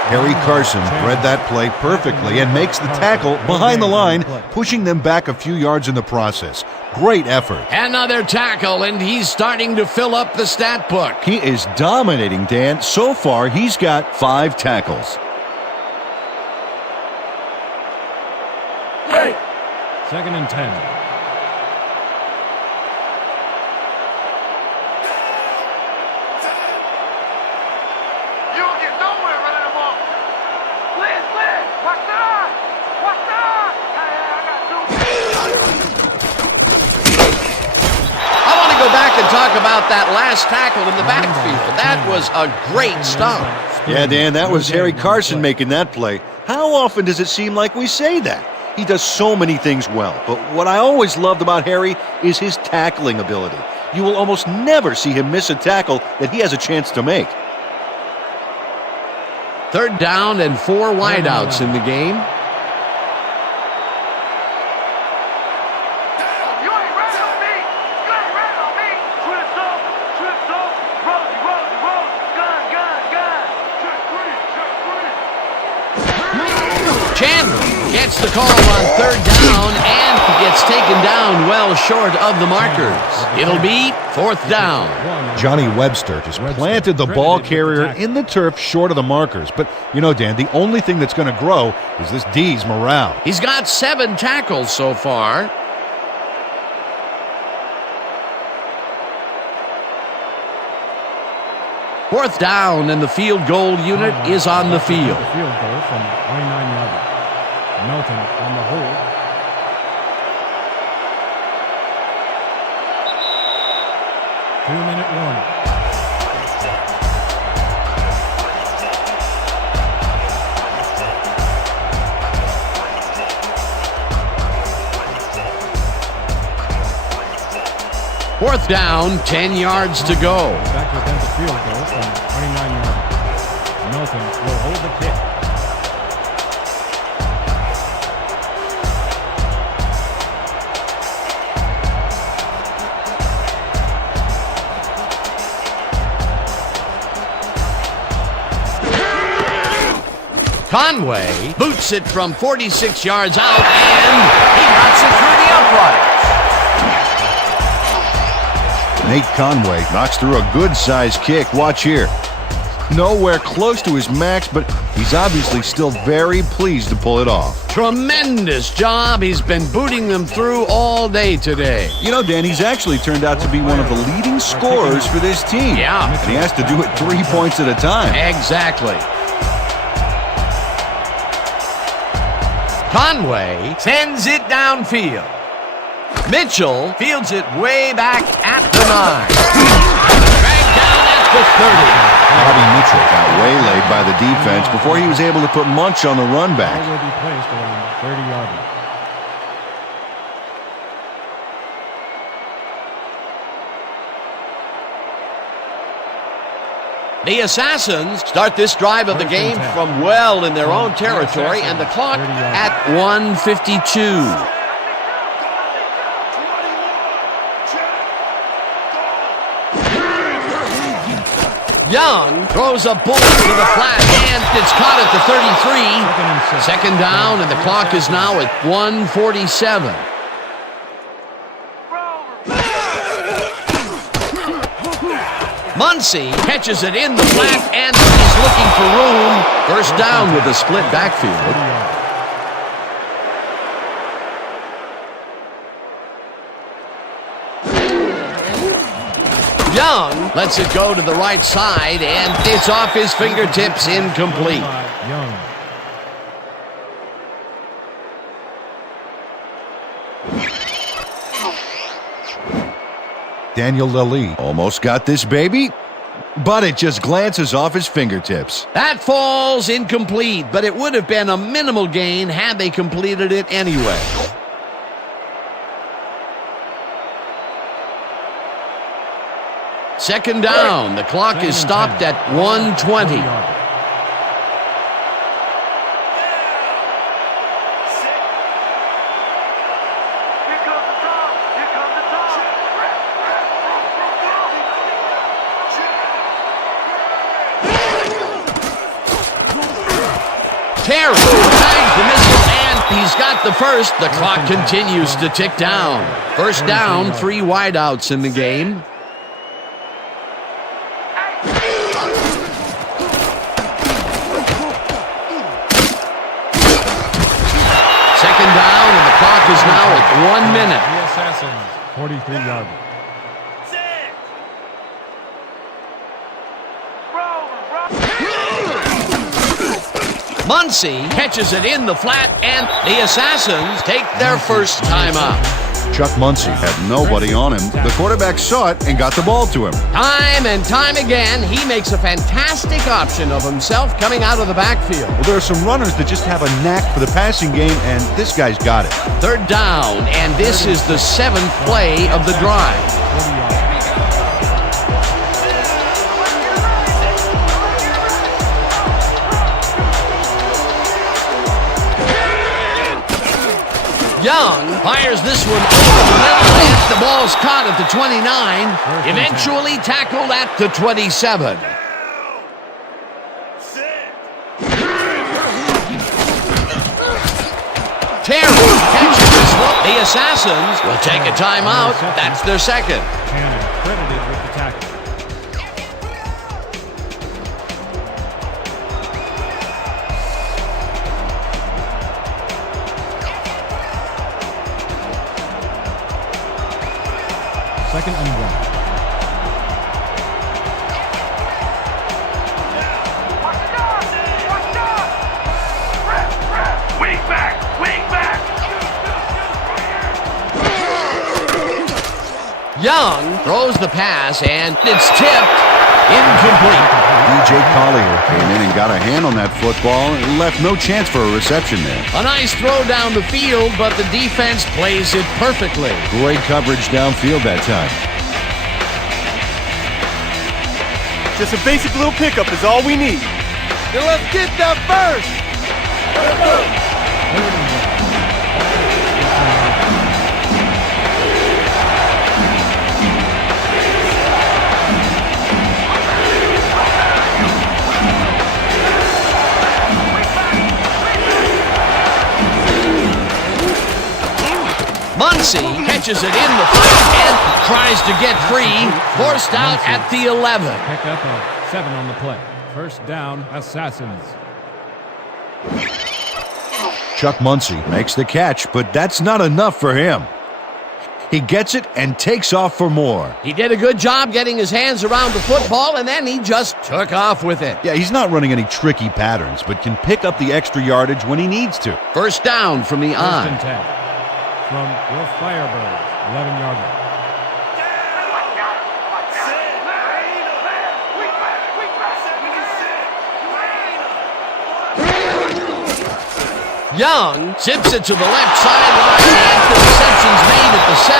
Harry Carson read that play perfectly and makes the tackle behind the line, pushing them back a few yards in the process. Great effort. Another tackle, and he's starting to fill up the stat book. He is dominating, Dan. So far, he's got 5 tackles. 2nd and 10. You don't get nowhere running the ball. Liz, watch that. Watch that. Hey, I got 2. I want to go back and talk about that last tackle in the backfield. That was a great stop. Yeah, Dan, that was Harry Carson making that play. How often does it seem like we say that? He does so many things well, but what I always loved about Harry is his tackling ability. You will almost never see him miss a tackle that he has a chance to make. Third down and 4 wideouts in the game. You ain't running on me. You ain't running on me. Twist up. gets the call on third down and gets taken down well short of the markers. It'll be fourth down. Johnny Webster just planted the ball carrier in the turf short of the markers. But, you know, Dan, the only thing that's going to grow is this D's morale. He's got 7 tackles so far. Fourth down, and the field goal unit is on the field. Field goal from 29-yard. Melton on the hold. Two-minute warning. Fourth down, 10 yards to go. Back to attempt a field goal from 29 yards. Melton will hold the kick. Conway boots it from 46 yards out, and he knocks it through the uprights. Nate Conway knocks through a good-sized kick. Watch here. Nowhere close to his max, but he's obviously still very pleased to pull it off. Tremendous job. He's been booting them through all day today. You know, Dan, he's actually turned out to be one of the leading scorers for this team. Yeah. And he has to do it 3 points at a time. Exactly. Conway sends it downfield. Mitchell fields it way back at the 9. Dragged down at the 30. Bobby Mitchell got waylaid by the defense before he was able to put Munch on the run back. Ball will be placed around the 30-yard line. The Assassins start this drive of the game from well in their own territory, and the clock at 1:52. Young throws a bullet to the flat, and it's caught at the 33. Second down, and the clock is now at 1:47. Muncy catches it in the flat, and he's looking for room. First down with a split backfield. Young lets it go to the right side, and it's off his fingertips, incomplete. Young. Daniel Lally almost got this baby, but it just glances off his fingertips. That falls incomplete, but it would have been a minimal gain had they completed it anyway. Second down. The clock is stopped at 1:20. Terry tags the missile, and he's got the first. The clock continues to tick down. First down, 3 wideouts in the game. Second down, and the clock is now at 1 minute. The Assassins, 43-yard. Muncy catches it in the flat, and the Assassins take their first time out. Chuck Muncy had nobody on him. The quarterback saw it and got the ball to him. Time and time again, he makes a fantastic option of himself coming out of the backfield. Well, there are some runners that just have a knack for the passing game, and this guy's got it. Third down, and this is the 7th play of the drive. 40 yards. Young fires this one over the middle, and the ball's caught at the 29, eventually tackled at the 27. Terry catches the Assassins will take a timeout. That's their second. Cannon credited with the tackle. Second and 1. Wing back! Wing back! Young throws the pass, and it's tipped. Incomplete. DJ Collier came in and got a hand on that football and left no chance for a reception there. A nice throw down the field, but the defense plays it perfectly. Great coverage downfield that time. Just a basic little pickup is all we need. Then let's get that first. Muncy catches it in the field and tries to get free. Forced out at the 11. Pick up a 7 on the play. First down, Assassins. Chuck Muncy makes the catch, but that's not enough for him. He gets it and takes off for more. He did a good job getting his hands around the football, and then he just took off with it. Yeah, he's not running any tricky patterns, but can pick up the extra yardage when he needs to. First down from the First on. and 10 from your Firebirds, 11-yarder. Young zips it to the left sideline, and the reception's made at the 7.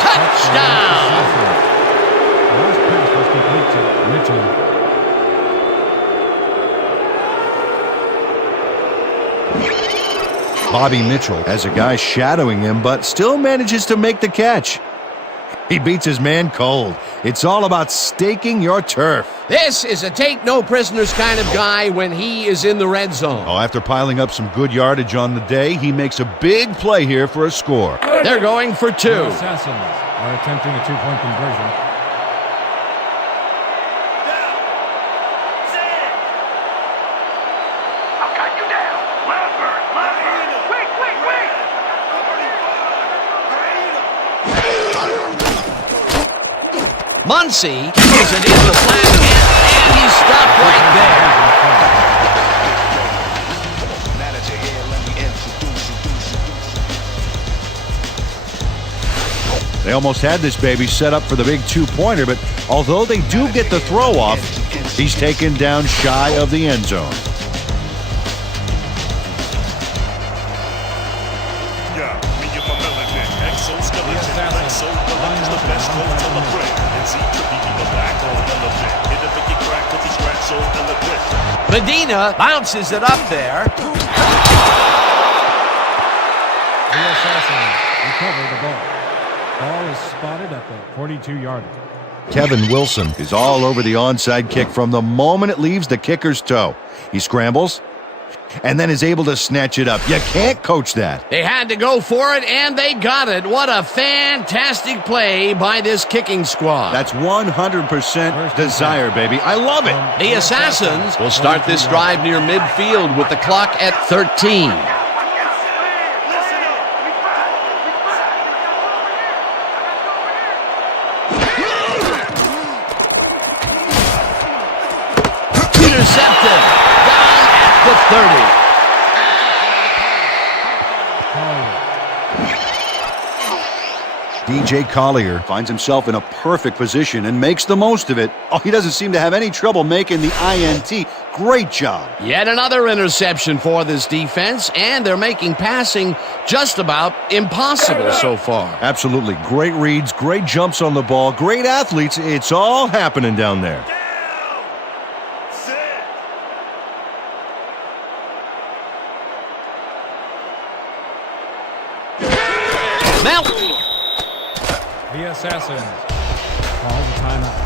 Touchdown! Last pass was complete to Mitchell. Bobby Mitchell has a guy shadowing him, but still manages to make the catch. He beats his man cold. It's all about staking your turf. This is a take-no-prisoners kind of guy when he is in the red zone. Oh, after piling up some good yardage on the day, he makes a big play here for a score. They're going for 2. The Assassins are attempting a 2-point conversion. I'll cut you down! Lambert! Lambert! Wait! Muncy throws it in the flat, and he's stopped right there. They almost had this baby set up for the big two-pointer, but although they do get the throw off, he's taken down shy of the end zone. Medina bounces it up there. The Assassins recover the ball. Ball is spotted at the 42-yard line. Kevin Wilson is all over the onside kick from the moment it leaves the kicker's toe. He scrambles and then is able to snatch it up. You can't coach that. They had to go for it, and they got it. What a fantastic play by this kicking squad. That's 100% desire, baby. I love it. The Assassins will start this drive near midfield with the clock at 13. Intercepted. Down at the 30. DJ Collier finds himself in a perfect position and makes the most of it. Oh, he doesn't seem to have any trouble making the INT. Great job. Yet another interception for this defense, and they're making passing just about impossible so far. Absolutely. Great reads, great jumps on the ball, great athletes. It's all happening down there. The Assassins call the timeout.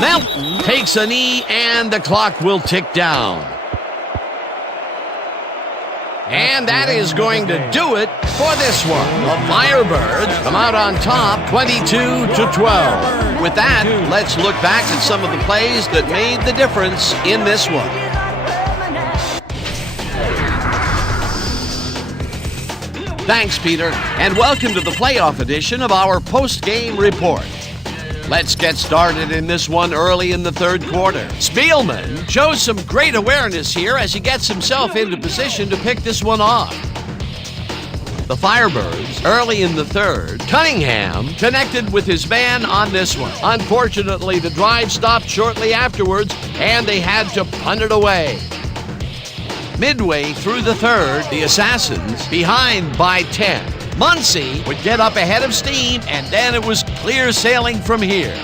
Melton takes a knee, and the clock will tick down. And that is going to do it for this one. The Firebirds come out on top 22-12. With that, let's look back at some of the plays that made the difference in this one. Thanks, Peter, and welcome to the playoff edition of our post-game report. Let's get started in this one early in the third quarter. Spielman shows some great awareness here as he gets himself into position to pick this one off. The Firebirds, early in the third, Cunningham connected with his man on this one. Unfortunately, the drive stopped shortly afterwards, and they had to punt it away. Midway through the third, the Assassins behind by 10. Muncie would get up ahead of steam, and then it was clear sailing from here.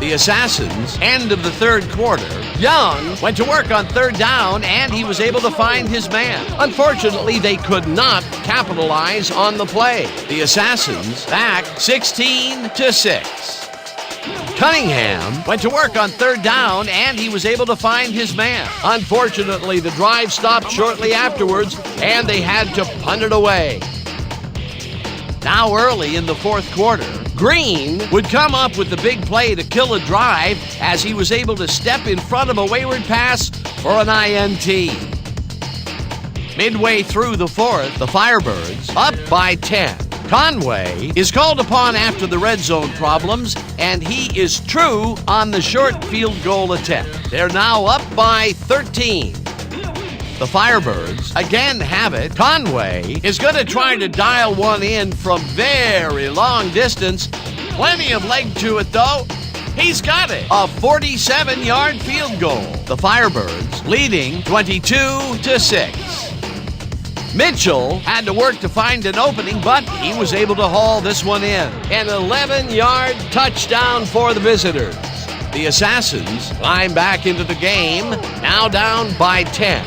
The Assassins, end of the third quarter, Young went to work on third down, and he was able to find his man. Unfortunately, they could not capitalize on the play. The Assassins back 16-6. Cunningham went to work on third down, and he was able to find his man. Unfortunately, the drive stopped shortly afterwards, and they had to punt it away. Now early in the fourth quarter, Green would come up with the big play to kill a drive as he was able to step in front of a wayward pass for an INT. Midway through the fourth, the Firebirds up by 10. Conway is called upon after the red zone problems, and he is true on the short field goal attempt. They're now up by 13. The Firebirds again have it. Conway is going to try to dial one in from very long distance. Plenty of leg to it, though. He's got it. A 47-yard field goal. The Firebirds leading 22-6. Mitchell had to work to find an opening, but he was able to haul this one in. An 11-yard touchdown for the visitors. The Assassins climb back into the game, now down by 10.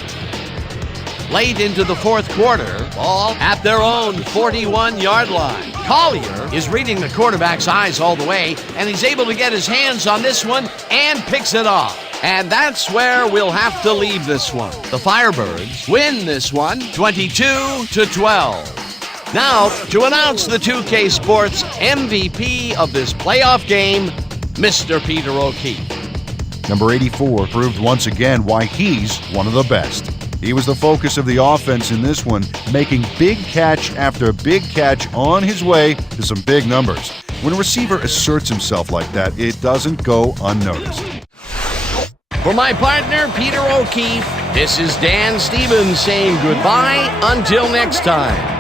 Late into the fourth quarter, ball at their own 41-yard line. Collier is reading the quarterback's eyes all the way, and he's able to get his hands on this one and picks it off. And that's where we'll have to leave this one. The Firebirds win this one 22-12. Now, to announce the 2K Sports MVP of this playoff game, Mr. Peter O'Keefe. Number 84 proved once again why he's one of the best. He was the focus of the offense in this one, making big catch after big catch on his way to some big numbers. When a receiver asserts himself like that, it doesn't go unnoticed. For my partner, Peter O'Keefe, this is Dan Stevens saying goodbye until next time.